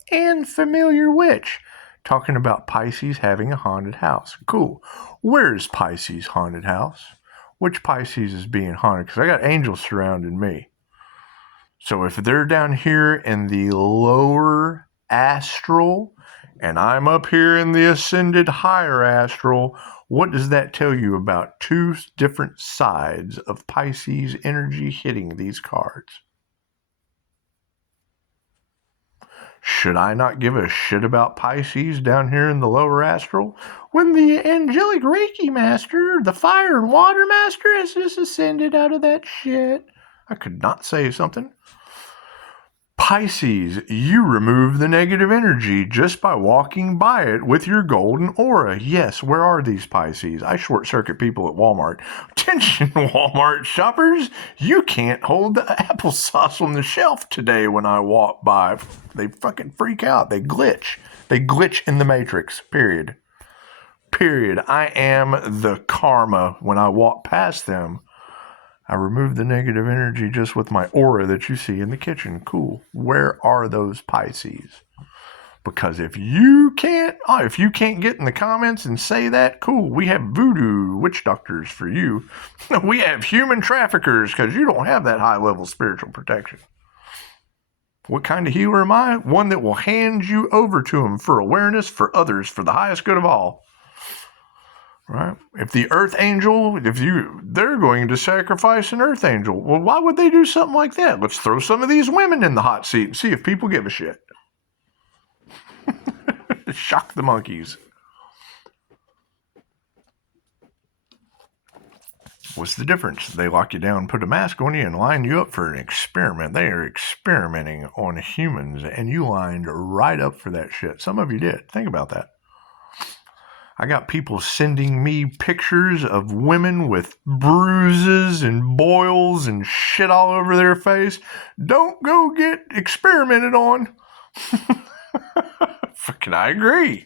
And Familiar Witch. Talking about Pisces having a haunted house. Cool. Where's Pisces' haunted house? which Pisces is being haunted, because I got angels surrounding me. So if they're down here in the lower astral and I'm up here in the ascended higher astral, what does that tell you about two different sides of Pisces energy hitting these cards? Should I not give a shit about Pisces down here in the lower astral when the angelic Reiki master, the fire and water master, has just ascended out of that shit? I could not say something. Pisces, you remove the negative energy just by walking by it with your golden aura. Yes, where are these Pisces? I short circuit people at Walmart. Attention, Walmart shoppers. You can't hold the applesauce on the shelf today when I walk by. They fucking freak out. They glitch. They glitch in the matrix. Period. I am the karma when I walk past them. I remove the negative energy just with my aura that you see in the kitchen. Cool. Where are those Pisces? Because if you can't get in the comments and say that, cool, we have voodoo witch doctors for you. We have human traffickers because you don't have that high level spiritual protection. What kind of healer am I? One that will hand you over to them for awareness, for others, for the highest good of all. Right? If the earth angel, they're going to sacrifice an earth angel. Well, why would they do something like that? Let's throw some of these women in the hot seat and see if people give a shit. Shock the monkeys. What's the difference? They lock you down, put a mask on you, and line you up for an experiment. They are experimenting on humans, and you lined right up for that shit. Some of you did. Think about that. I got people sending me pictures of women with bruises and boils and shit all over their face. Don't go get experimented on. Fucking I agree.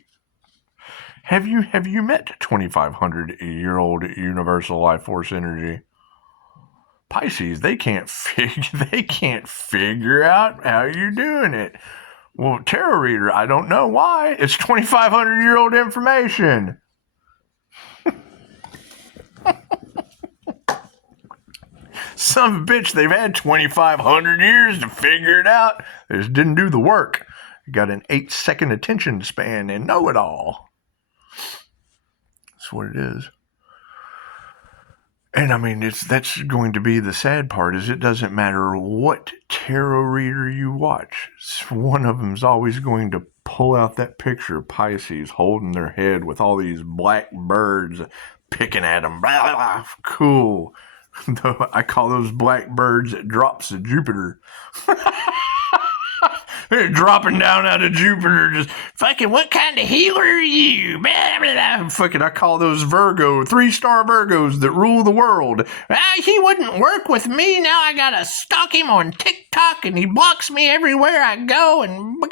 Have you met 2,500-year-old universal life force energy? Pisces, they can't figure out how you're doing it. Well, tarot reader, I don't know why. It's 2,500-year-old information. Son of a bitch, they've had 2,500 years to figure it out. They just didn't do the work. You got an 8-second attention span and know it all. That's what it is. And I mean, that's going to be the sad part, is it doesn't matter what tarot reader you watch. One of them's always going to pull out that picture of Pisces holding their head with all these black birds picking at them. Blah, blah, cool. I call those black birds drops of Jupiter. They're dropping down out of Jupiter, just fucking, what kind of healer are you? Blah, blah, blah. Fucking, I call those Virgo, 3-star Virgos that rule the world. He wouldn't work with me. Now I gotta stalk him on TicTok, and he blocks me everywhere I go. And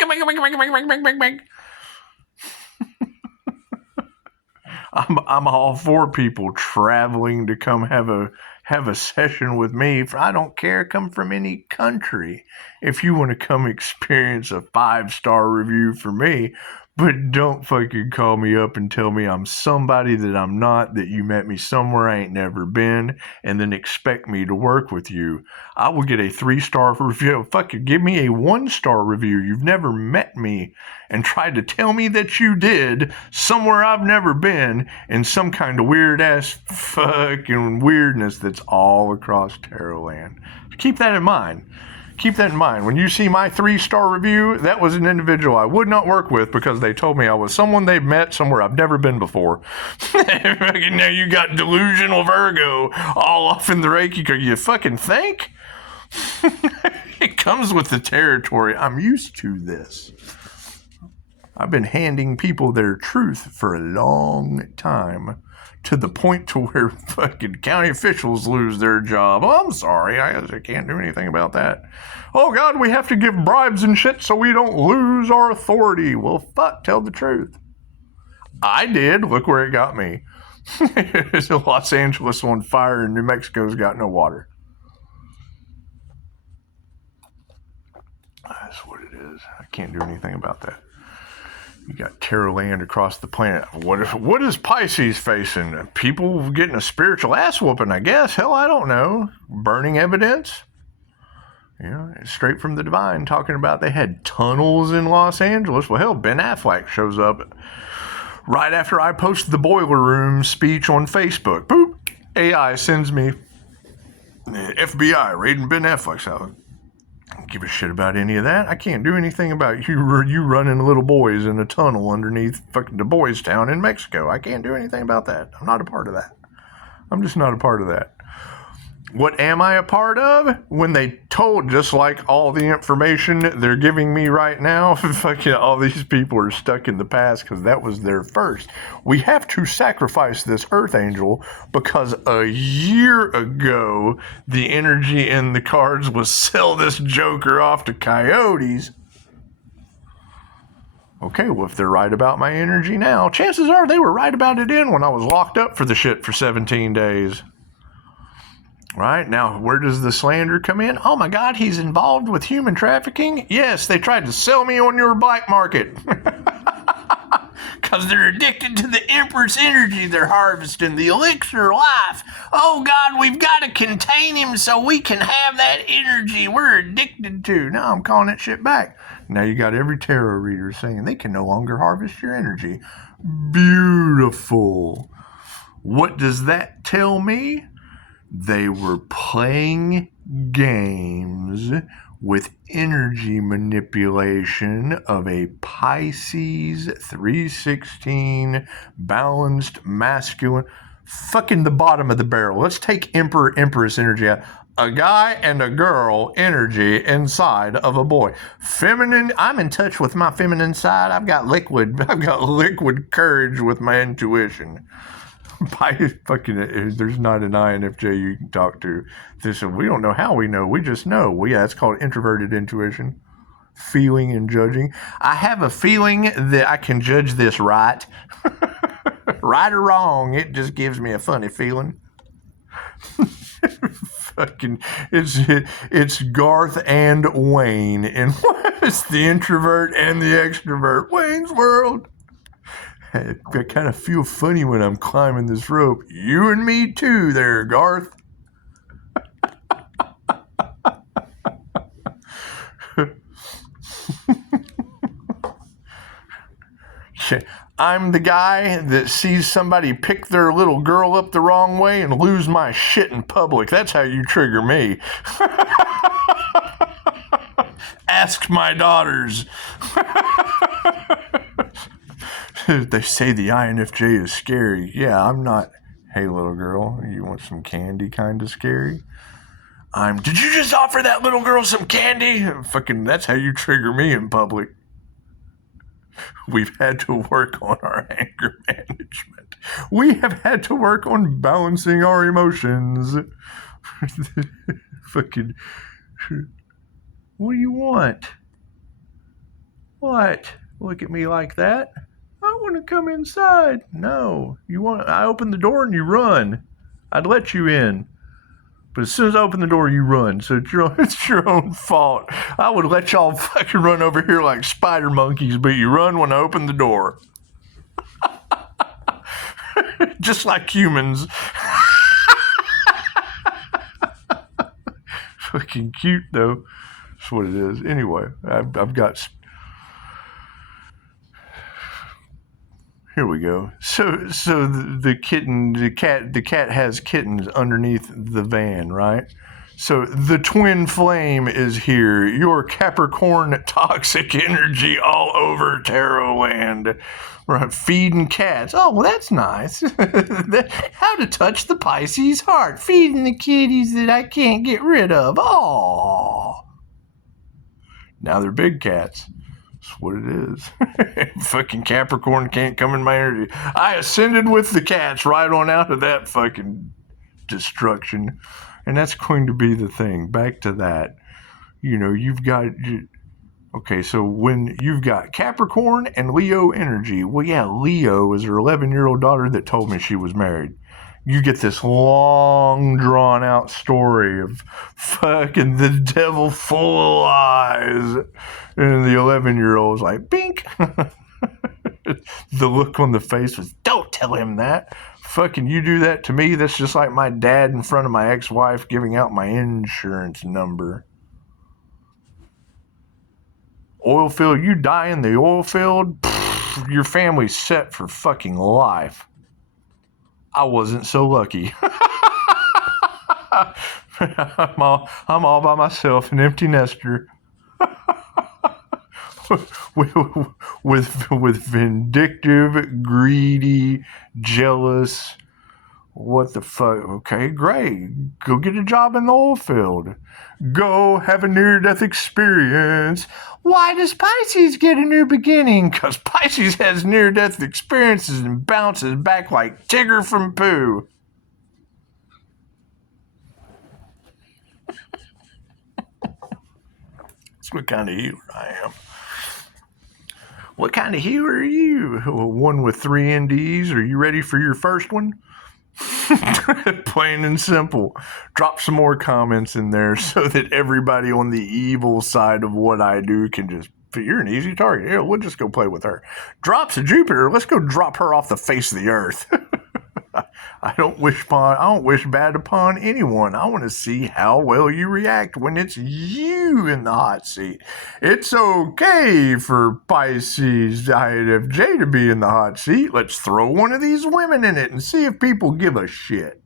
I'm all for people traveling to come have a session with me. I don't care, come from any country. If you want to come experience a 5-star review for me, but don't fucking call me up and tell me I'm somebody that I'm not, that you met me somewhere I ain't never been, and then expect me to work with you. I will get a 3-star review. Fucking give me a 1-star review. You've never met me and tried to tell me that you did somewhere I've never been, in some kind of weird-ass fucking weirdness that's all across Tarot land. Keep that in mind. Keep that in mind. When you see my 3-star review, that was an individual I would not work with because they told me I was someone they've met somewhere I've never been before. Now you got delusional Virgo all off in the Reiki. You fucking think? It comes with the territory. I'm used to this. I've been handing people their truth for a long time, to the point to where fucking county officials lose their job. Oh, I'm sorry, I can't do anything about that. Oh God, we have to give bribes and shit so we don't lose our authority. Well, fuck, tell the truth. I did. Look where it got me. Los Angeles on fire and New Mexico's got no water. That's what it is. I can't do anything about that. You got tarot land across the planet. What is Pisces facing? People getting a spiritual ass whooping, I guess. Hell, I don't know. Burning evidence. Straight from the divine, talking about they had tunnels in Los Angeles. Well, hell, Ben Affleck shows up right after I post the Boiler Room speech on Facebook. Boop. AI sends me FBI raiding Ben Affleck's house. I don't give a shit about any of that. I can't do anything about you running little boys in a tunnel underneath fucking the boys' town in Mexico. I can't do anything about that. I'm not a part of that. I'm just not a part of that. What am I a part of? When they told, just like all the information they're giving me right now, fucking all these people are stuck in the past because that was their first. We have to sacrifice this Earth Angel because a year ago, the energy in the cards was sell this Joker off to coyotes. Okay, well, if they're right about my energy now, chances are they were right about it then when I was locked up for the shit for 17 days. Right, now where does the slander come in? Oh my God, he's involved with human trafficking? Yes, they tried to sell me on your black market. Because they're addicted to the Empress energy they're harvesting, the elixir life. Oh God, we've got to contain him so we can have that energy we're addicted to. Now I'm calling that shit back. Now you got every tarot reader saying they can no longer harvest your energy. Beautiful. What does that tell me? They were playing games with energy manipulation of a Pisces 316 balanced masculine. Fucking the bottom of the barrel. Let's take Emperor Empress energy out. A guy and a girl energy inside of a boy. Feminine. I'm in touch with my feminine side. I've got liquid courage with my intuition. There's not an INFJ you can talk to. We don't know how we know. We just know. It's called introverted intuition. Feeling and judging. I have a feeling that I can judge this right. Right or wrong. It just gives me a funny feeling. It's Garth and Wayne. And it's the introvert and the extrovert. Wayne's World. I kind of feel funny when I'm climbing this rope. You and me too there, Garth. I'm the guy that sees somebody pick their little girl up the wrong way and lose my shit in public. That's how you trigger me. Ask my daughters. They say the INFJ is scary. Yeah, I'm not. Hey, little girl, you want some candy kind of scary? Did you just offer that little girl some candy? That's how you trigger me in public. We've had to work on our anger management. We have had to work on balancing our emotions. What do you want? What? Look at me like that? I want to come inside. No, I open the door and you run. I'd let you in. But as soon as I open the door, you run. So it's your own fault. I would let y'all fucking run over here like spider monkeys, but you run when I open the door. Just like humans. Fucking cute, though. That's what it is. Anyway, I've got... Here we go. So the cat has kittens underneath the van, right? So the twin flame is here. Your Capricorn toxic energy all over tarot land. Right, feeding cats. Oh, well, that's nice. How to touch the Pisces heart. Feeding the kitties that I can't get rid of. Oh. Now they're big cats. That's what it is. Fucking Capricorn can't come in my energy. I ascended with the cats right on out of that fucking destruction. And that's going to be the thing. Back to that. You've got... Okay, so when you've got Capricorn and Leo energy, well, yeah, Leo is her 11-year-old daughter that told me she was married. You get this long, drawn-out story of fucking the devil full of lies. And the 11-year-old's like, bink. The look on the face was, don't tell him that. Fucking you do that to me, that's just like my dad in front of my ex-wife giving out my insurance number. Oil field, you die in the oil field, your family's set for fucking life. I wasn't so lucky. I'm all by myself, an empty nester. with vindictive, greedy, jealous. What the fuck? Okay, great. Go get a job in the oil field. Go have a near-death experience. Why does Pisces get a new beginning? Because Pisces has near-death experiences and bounces back like Tigger from Pooh. That's what kind of healer I am. What kind of healer are you? One with 3 NDs. Are you ready for your first one? Plain and simple. Drop some more comments in there so that everybody on the evil side of what I do can just, you're an easy target. Yeah, we'll just go play with her. Drops of Jupiter. Let's go drop her off the face of the earth. I don't wish bad upon anyone. I want to see how well you react when it's you in the hot seat. It's okay for Pisces INFJ to be in the hot seat. Let's throw one of these women in it and see if people give a shit.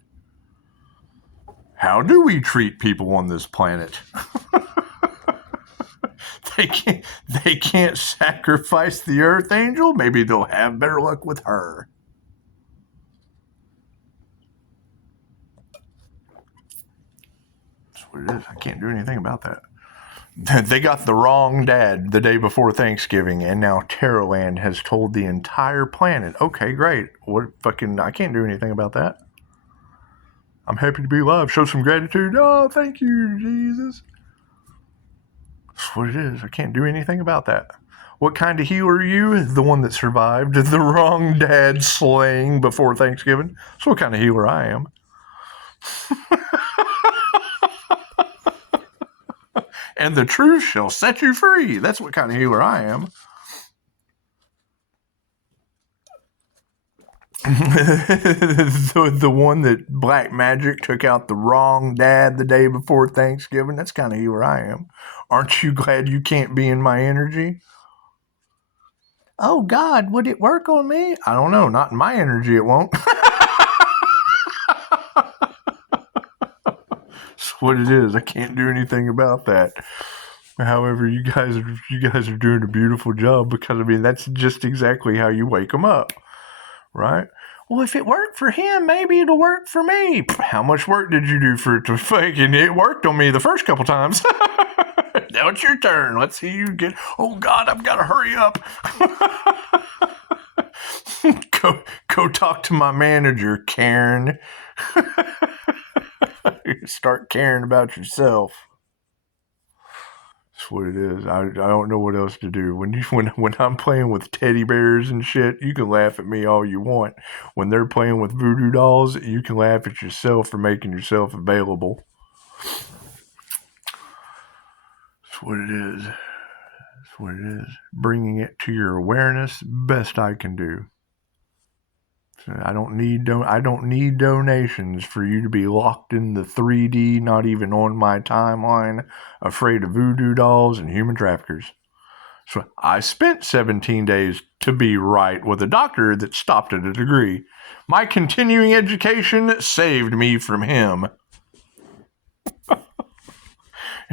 How do we treat people on this planet? They can't sacrifice the Earth Angel. Maybe they'll have better luck with her. It is. I can't do anything about that. They got the wrong dad the day before Thanksgiving, and now Terrorland has told the entire planet, okay, great. I can't do anything about that. I'm happy to be alive. Show some gratitude. Oh, thank you, Jesus. That's what it is. I can't do anything about that. What kind of healer are you? The one that survived the wrong dad slaying before Thanksgiving. That's what kind of healer I am. And the truth shall set you free. That's what kind of healer I am. the one that black magic took out the wrong dad the day before Thanksgiving. That's kind of healer I am. Aren't you glad you can't be in my energy? Oh, God, would it work on me? I don't know. Not in my energy, it won't. That's what it is. I can't do anything about that. However, you guys are doing a beautiful job, because I mean that's just exactly how you wake them up, right? Well, if it worked for him, maybe it'll work for me. How much work did you do for it to fucking? It worked on me the first couple times. Now it's your turn. Let's see you get. Oh God, I've got to hurry up. Go talk to my manager, Karen. Start caring about yourself. That's what it is. I don't know what else to do. When I'm playing with teddy bears and shit, you can laugh at me all you want. When they're playing with voodoo dolls, you can laugh at yourself for making yourself available. That's what it is. That's what it is. Bringing it to your awareness, best I can do. I don't need donations for you to be locked in the 3D, not even on my timeline, afraid of voodoo dolls and human traffickers. So I spent 17 days to be right with a doctor that stopped at a degree. My continuing education saved me from him.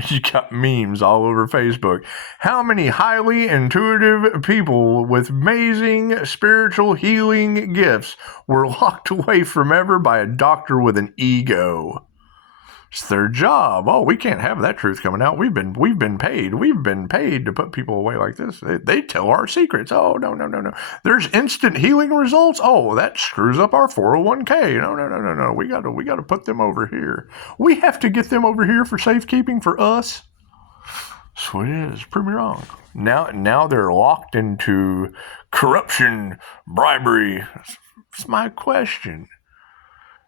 You got memes all over Facebook. How many highly intuitive people with amazing spiritual healing gifts were locked away from ever by a doctor with an ego? It's their job. Oh, we can't have that truth coming out. We've been paid. We've been paid to put people away like this. They tell our secrets. Oh, no. There's instant healing results. Oh, that screws up our 401k. No. We got to put them over here. We have to get them over here for safekeeping for us. That's what it is. Prove me wrong. Now they're locked into corruption, bribery. That's my question.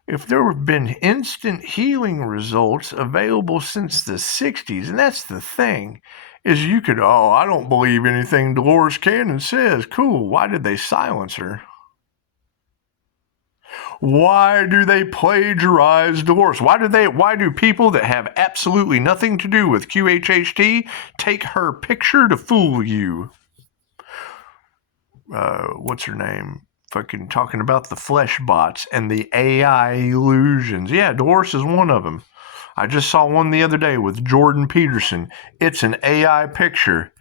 If there have been instant healing results available since the 60s, and that's the thing, is you could, oh, I don't believe anything Dolores Cannon says. Cool. Why did they silence her? Why do they plagiarize Dolores? Why do people that have absolutely nothing to do with QHHT take her picture to fool you? What's her name? Fucking talking about the flesh bots and the AI illusions. Yeah, Dolores is one of them. I just saw one the other day with Jordan Peterson. It's an AI picture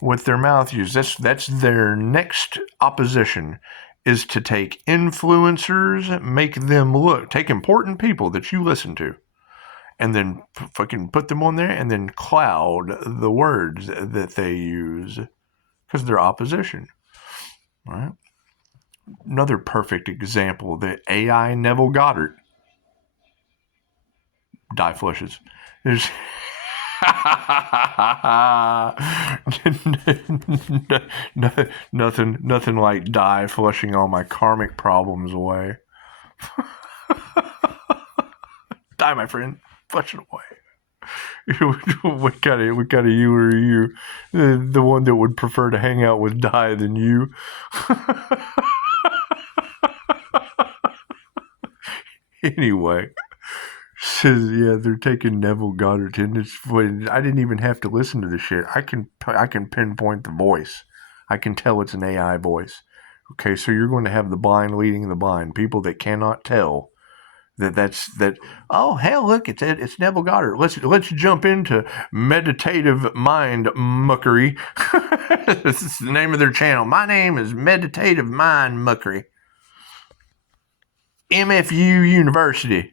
with their mouth used. That's their next opposition, is to take influencers, make them look, take important people that you listen to, and then fucking put them on there and then cloud the words that they use because they're opposition. All right. Another perfect example, the AI Neville Goddard. Die flushes. There's nothing like die flushing all my karmic problems away. Die, my friend, flush it away. What kind of you are you? The one that would prefer to hang out with die than you. Anyway. Says, yeah, they're taking Neville Goddard in. I didn't even have to listen to the shit. I can pinpoint the voice. I can tell it's an AI voice. Okay, so you're going to have the blind leading the blind. People that cannot tell that. Oh hell, look, it's Neville Goddard. Let's jump into meditative mind muckery. This is the name of their channel. My name is Meditative Mind Muckery. MFU University.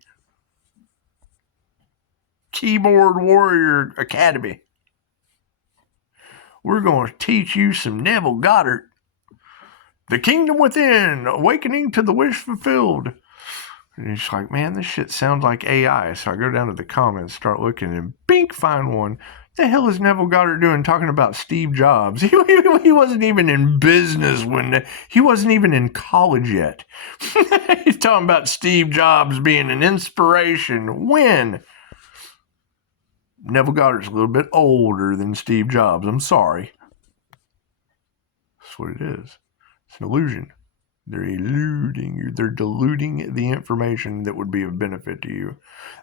Keyboard Warrior Academy. We're going to teach you some Neville Goddard. The Kingdom Within, Awakening to the Wish Fulfilled. And it's like, man, this shit sounds like AI. So I go down to the comments, start looking, and bink, find one. The hell is Neville Goddard doing talking about Steve Jobs? He wasn't even in business he wasn't even in college yet. He's talking about Steve Jobs being an inspiration. When? Neville Goddard's a little bit older than Steve Jobs. I'm sorry. That's what it is. It's an illusion. They're eluding you. They're diluting the information that would be of benefit to you.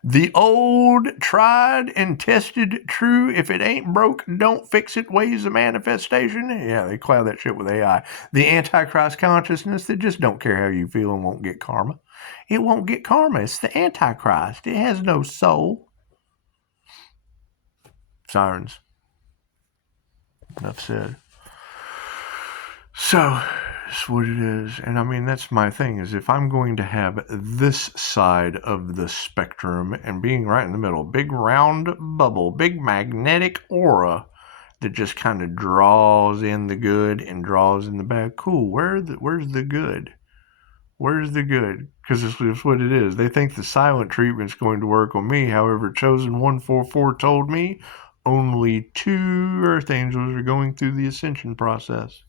The old, tried and tested, true, if it ain't broke, don't fix it ways of manifestation. Yeah, they cloud that shit with AI. The Antichrist consciousness that just don't care how you feel and won't get karma. It won't get karma. It's the Antichrist. It has no soul. Sirens. Enough said. So, that's what it is. And I mean, that's my thing, is if I'm going to have this side of the spectrum and being right in the middle, big round bubble, big magnetic aura that just kind of draws in the good and draws in the bad. Cool. Where's the good? Where's the good? Because it's what it is. They think the silent treatment's going to work on me. However, Chosen 144 told me only 2 Earth Angels are going through the ascension process.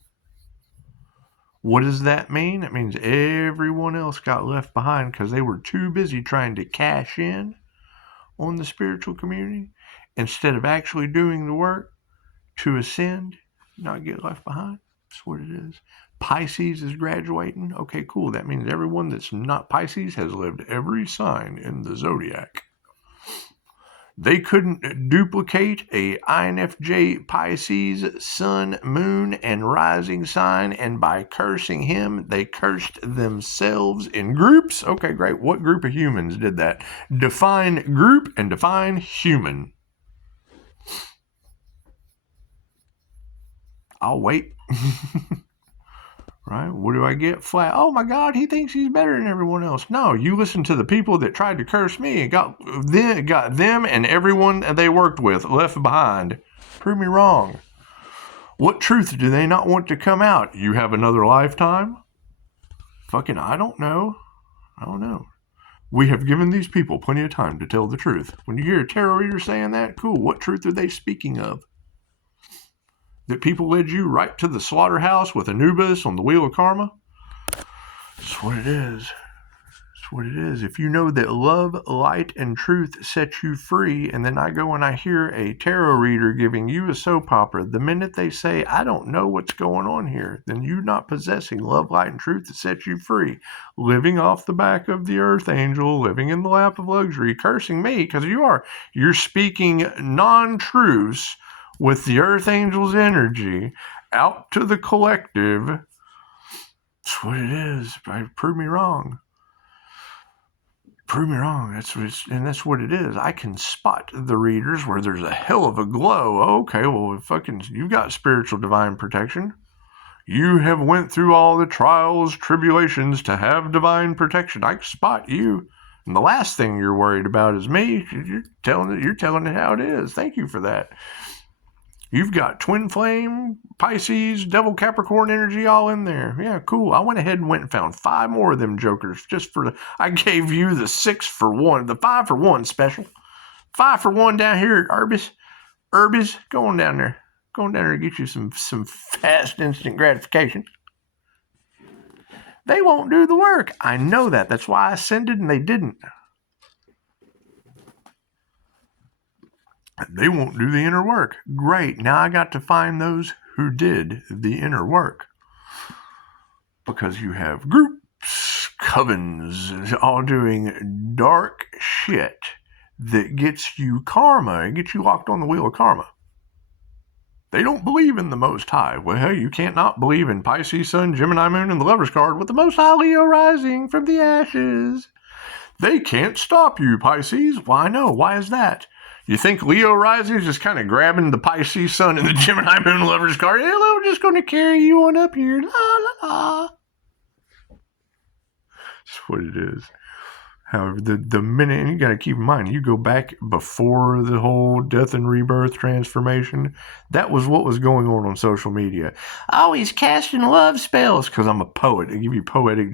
What does that mean? It means everyone else got left behind because they were too busy trying to cash in on the spiritual community instead of actually doing the work to ascend, not get left behind. That's what it is. Pisces is graduating. Okay, cool. That means everyone that's not Pisces has lived every sign in the zodiac. They couldn't duplicate a INFJ Pisces sun, moon, and rising sign, and by cursing him, they cursed themselves in groups. Okay, great. What group of humans did that? Define group and define human. I'll wait. Right? What do I get? Flat. Oh my God, he thinks he's better than everyone else. No, you listen to the people that tried to curse me and got them and everyone they worked with left behind. Prove me wrong. What truth do they not want to come out? You have another lifetime? Fucking, I don't know. We have given these people plenty of time to tell the truth. When you hear a tarot reader saying that, cool, what truth are they speaking of? That people led you right to the slaughterhouse with Anubis on the wheel of karma? That's what it is. That's what it is. If you know that love, light, and truth set you free, and then I go and I hear a tarot reader giving you a soap opera, the minute they say, I don't know what's going on here, then you not possessing love, light, and truth that set you free, living off the back of the earth angel, living in the lap of luxury, cursing me, because you're speaking non-truths with the earth angel's energy out to the collective. That's what it is. Prove me wrong. Prove me wrong. That's what it is. I can spot the readers where there's a hell of a glow. Okay, well, you got spiritual divine protection. You have went through all the trials, tribulations to have divine protection. I can spot you. And the last thing you're worried about is me. You're telling it how it is. Thank you for that. You've got twin flame, Pisces, devil, Capricorn energy all in there. Yeah, cool. I went ahead and went and found 5 more of them jokers I gave you the 6 for 1, the 5 for 1 special. 5 for 1 down here at Urbis. Urbis, go on down there. Go on down there and get you some fast instant gratification. They won't do the work. I know that. That's why I ascended and they didn't. They won't do the inner work. Great. Now I got to find those who did the inner work. Because you have groups, covens, all doing dark shit that gets you karma. It gets you locked on the wheel of karma. They don't believe in the Most High. Well, you can't not believe in Pisces, Sun, Gemini, Moon, and the Lover's card with the Most High Leo rising from the ashes. They can't stop you, Pisces. Why no? Why is that? You think Leo rising is just kind of grabbing the Pisces Sun and the Gemini Moon Lover's card? Hey, we're just going to carry you on up here. La, la, la. That's what it is. However, the minute, and you got to keep in mind, you go back before the whole death and rebirth transformation, that was what was going on social media. Oh, he's casting love spells because I'm a poet. I give you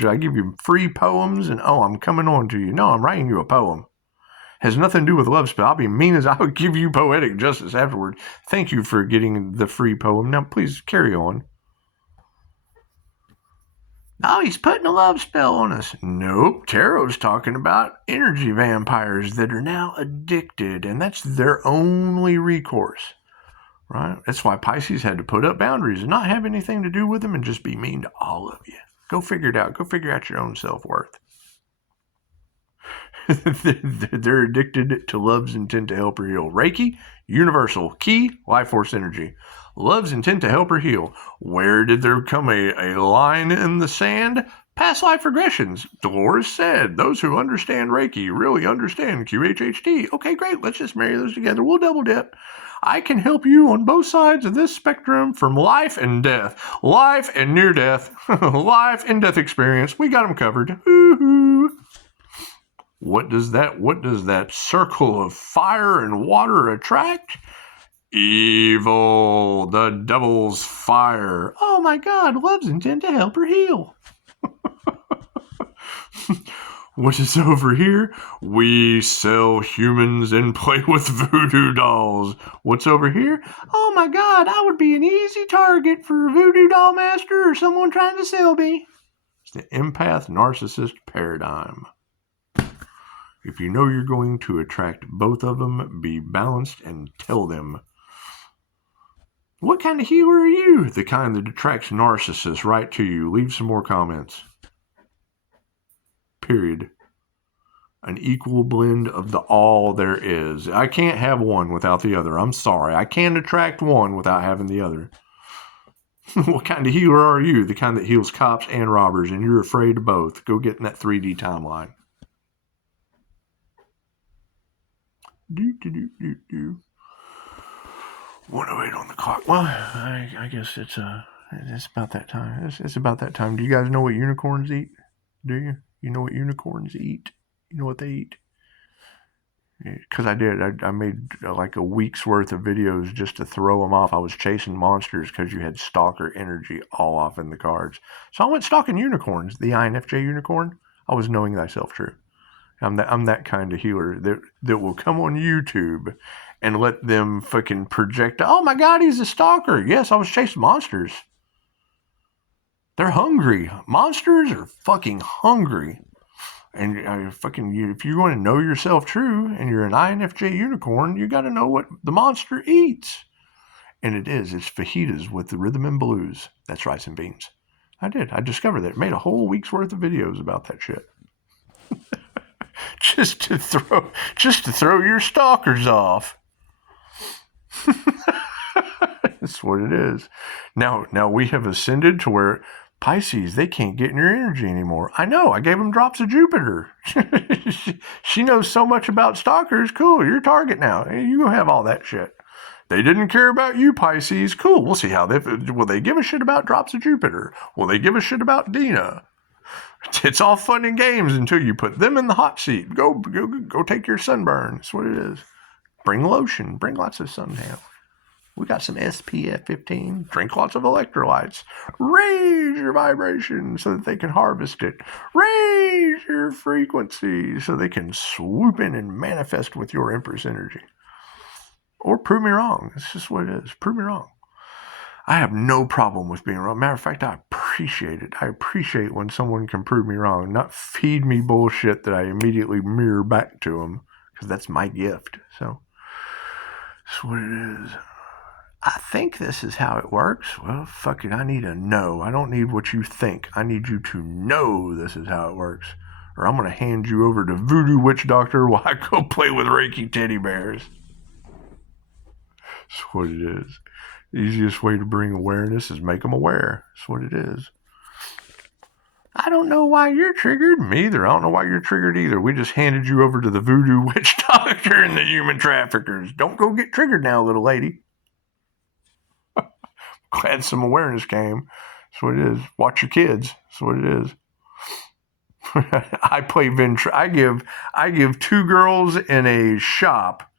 I give you free poems, and I'm coming on to you. No, I'm writing you a poem. Has nothing to do with love spell. I'll be mean as I would give you poetic justice afterward. Thank you for getting the free poem. Now, please carry on. Oh, he's putting a love spell on us. Nope. Tarot's talking about energy vampires that are now addicted, and that's their only recourse. Right? That's why Pisces had to put up boundaries and not have anything to do with them and just be mean to all of you. Go figure it out. Go figure out your own self-worth. They're addicted to love's intent to help her heal. Reiki, universal, key, life force energy. Love's intent to help her heal. Where did there come a line in the sand? Past life regressions. Dolores said, those who understand Reiki really understand QHHT. Okay, great. Let's just marry those together. We'll double dip. I can help you on both sides of this spectrum from life and death. Life and near death. Life and death experience. We got them covered. Woo-hoo. What does that circle of fire and water attract? Evil, the devil's fire. Oh my God, love's intent to help her heal. What is over here? We sell humans and play with voodoo dolls. What's over here? Oh my God, I would be an easy target for a voodoo doll master or someone trying to sell me. It's the empath narcissist paradigm. If you know you're going to attract both of them, be balanced and tell them. What kind of healer are you? The kind that attracts narcissists right to you. Leave some more comments. Period. An equal blend of the all there is. I can't have one without the other. I'm sorry. I can't attract one without having the other. What kind of healer are you? The kind that heals cops and robbers, and you're afraid of both. Go get in that 3D timeline. 1:08 on the clock. Well, I guess it's about that time. It's about that time. Do you guys know what unicorns eat? Do you? You know what unicorns eat? You know what they eat? Because I did. I made like a week's worth of videos just to throw them off. I was chasing monsters because you had stalker energy all off in the cards. So I went stalking unicorns. The INFJ unicorn. I was knowing thyself true. I'm that kind of healer that will come on YouTube and let them fucking project, oh my God, he's a stalker. Yes, I was chasing monsters. They're hungry. Monsters are fucking hungry. And if you want to know yourself true and you're an INFJ unicorn, you got to know what the monster eats. And it's fajitas with the rhythm and blues. That's rice and beans. I discovered that. Made a whole week's worth of videos about that shit. just to throw your stalkers off. That's what it is. Now we have ascended to where Pisces, they can't get in your energy anymore. I know, I gave them drops of Jupiter. She knows so much about stalkers. Cool, you're target now. You go have all that shit. They didn't care about you, Pisces. Cool, we'll see how will they give a shit about drops of Jupiter? Will they give a shit about Dina? It's all fun and games until you put them in the hot seat. Go take your sunburn. That's what it is. Bring lotion. Bring lots of suntan. We got some SPF 15. Drink lots of electrolytes. Raise your vibration so that they can harvest it. Raise your frequency so they can swoop in and manifest with your Empress energy. Or prove me wrong. That's just what it is. Prove me wrong. I have no problem with being wrong. Matter of fact, I appreciate it. I appreciate when someone can prove me wrong, not feed me bullshit that I immediately mirror back to them, because that's my gift. So that's what it is. I think this is how it works. Well, fuck it. I need to know. I don't need what you think. I need you to know this is how it works. Or I'm going to hand you over to Voodoo Witch Doctor while I go play with Reiki teddy bears. That's what it is. The easiest way to bring awareness is make them aware. That's what it is. I don't know why you're triggered. Me either. I don't know why you're triggered either. We just handed you over to the Voodoo Witch Doctor and the human traffickers. Don't go get triggered now, little lady. Glad some awareness came. That's what it is. Watch your kids. That's what it is. I play I give two girls in a shop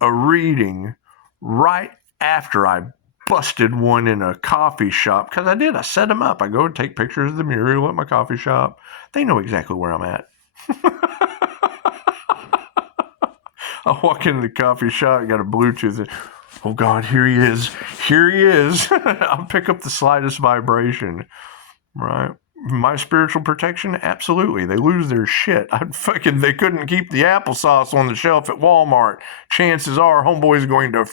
a reading right after I busted one in a coffee shop, because I set them up. I go and take pictures of the mural at my coffee shop. They know exactly where I'm at. I walk into the coffee shop, got a Bluetooth. Oh God, here he is. Here he is. I'll pick up the slightest vibration. Right? My spiritual protection? Absolutely. They lose their shit. They couldn't keep the applesauce on the shelf at Walmart. Chances are homeboy's going to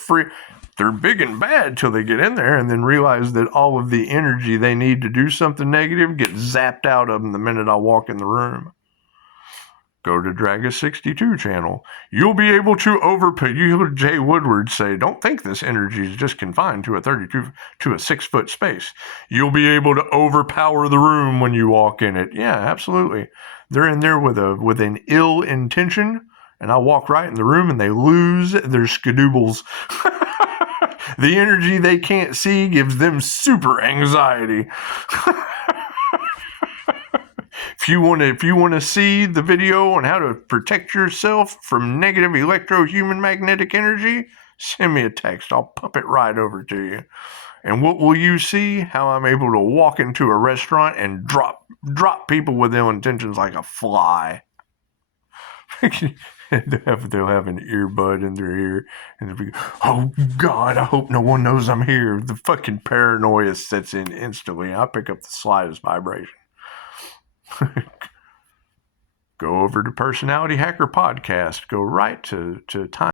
they're big and bad till they get in there and then realize that all of the energy they need to do something negative gets zapped out of them the minute I walk in the room. Go to Dragus 62 channel. You'll be able to you hear Jay Woodward say, don't think this energy is just confined to a 6-foot space. You'll be able to overpower the room when you walk in it. Yeah, absolutely. They're in there with an ill intention, and I walk right in the room and they lose their skadoobles. The energy they can't see gives them super anxiety. If you want to see the video on how to protect yourself from negative electro-human magnetic energy, send me a text. I'll pump it right over to you. And what will you see? How I'm able to walk into a restaurant and drop people with ill intentions like a fly. They'll have an earbud in their ear, and they'll be, oh God, I hope no one knows I'm here. The fucking paranoia sets in instantly. I pick up the slightest vibration. Go over to Personality Hacker Podcast. Go right to time.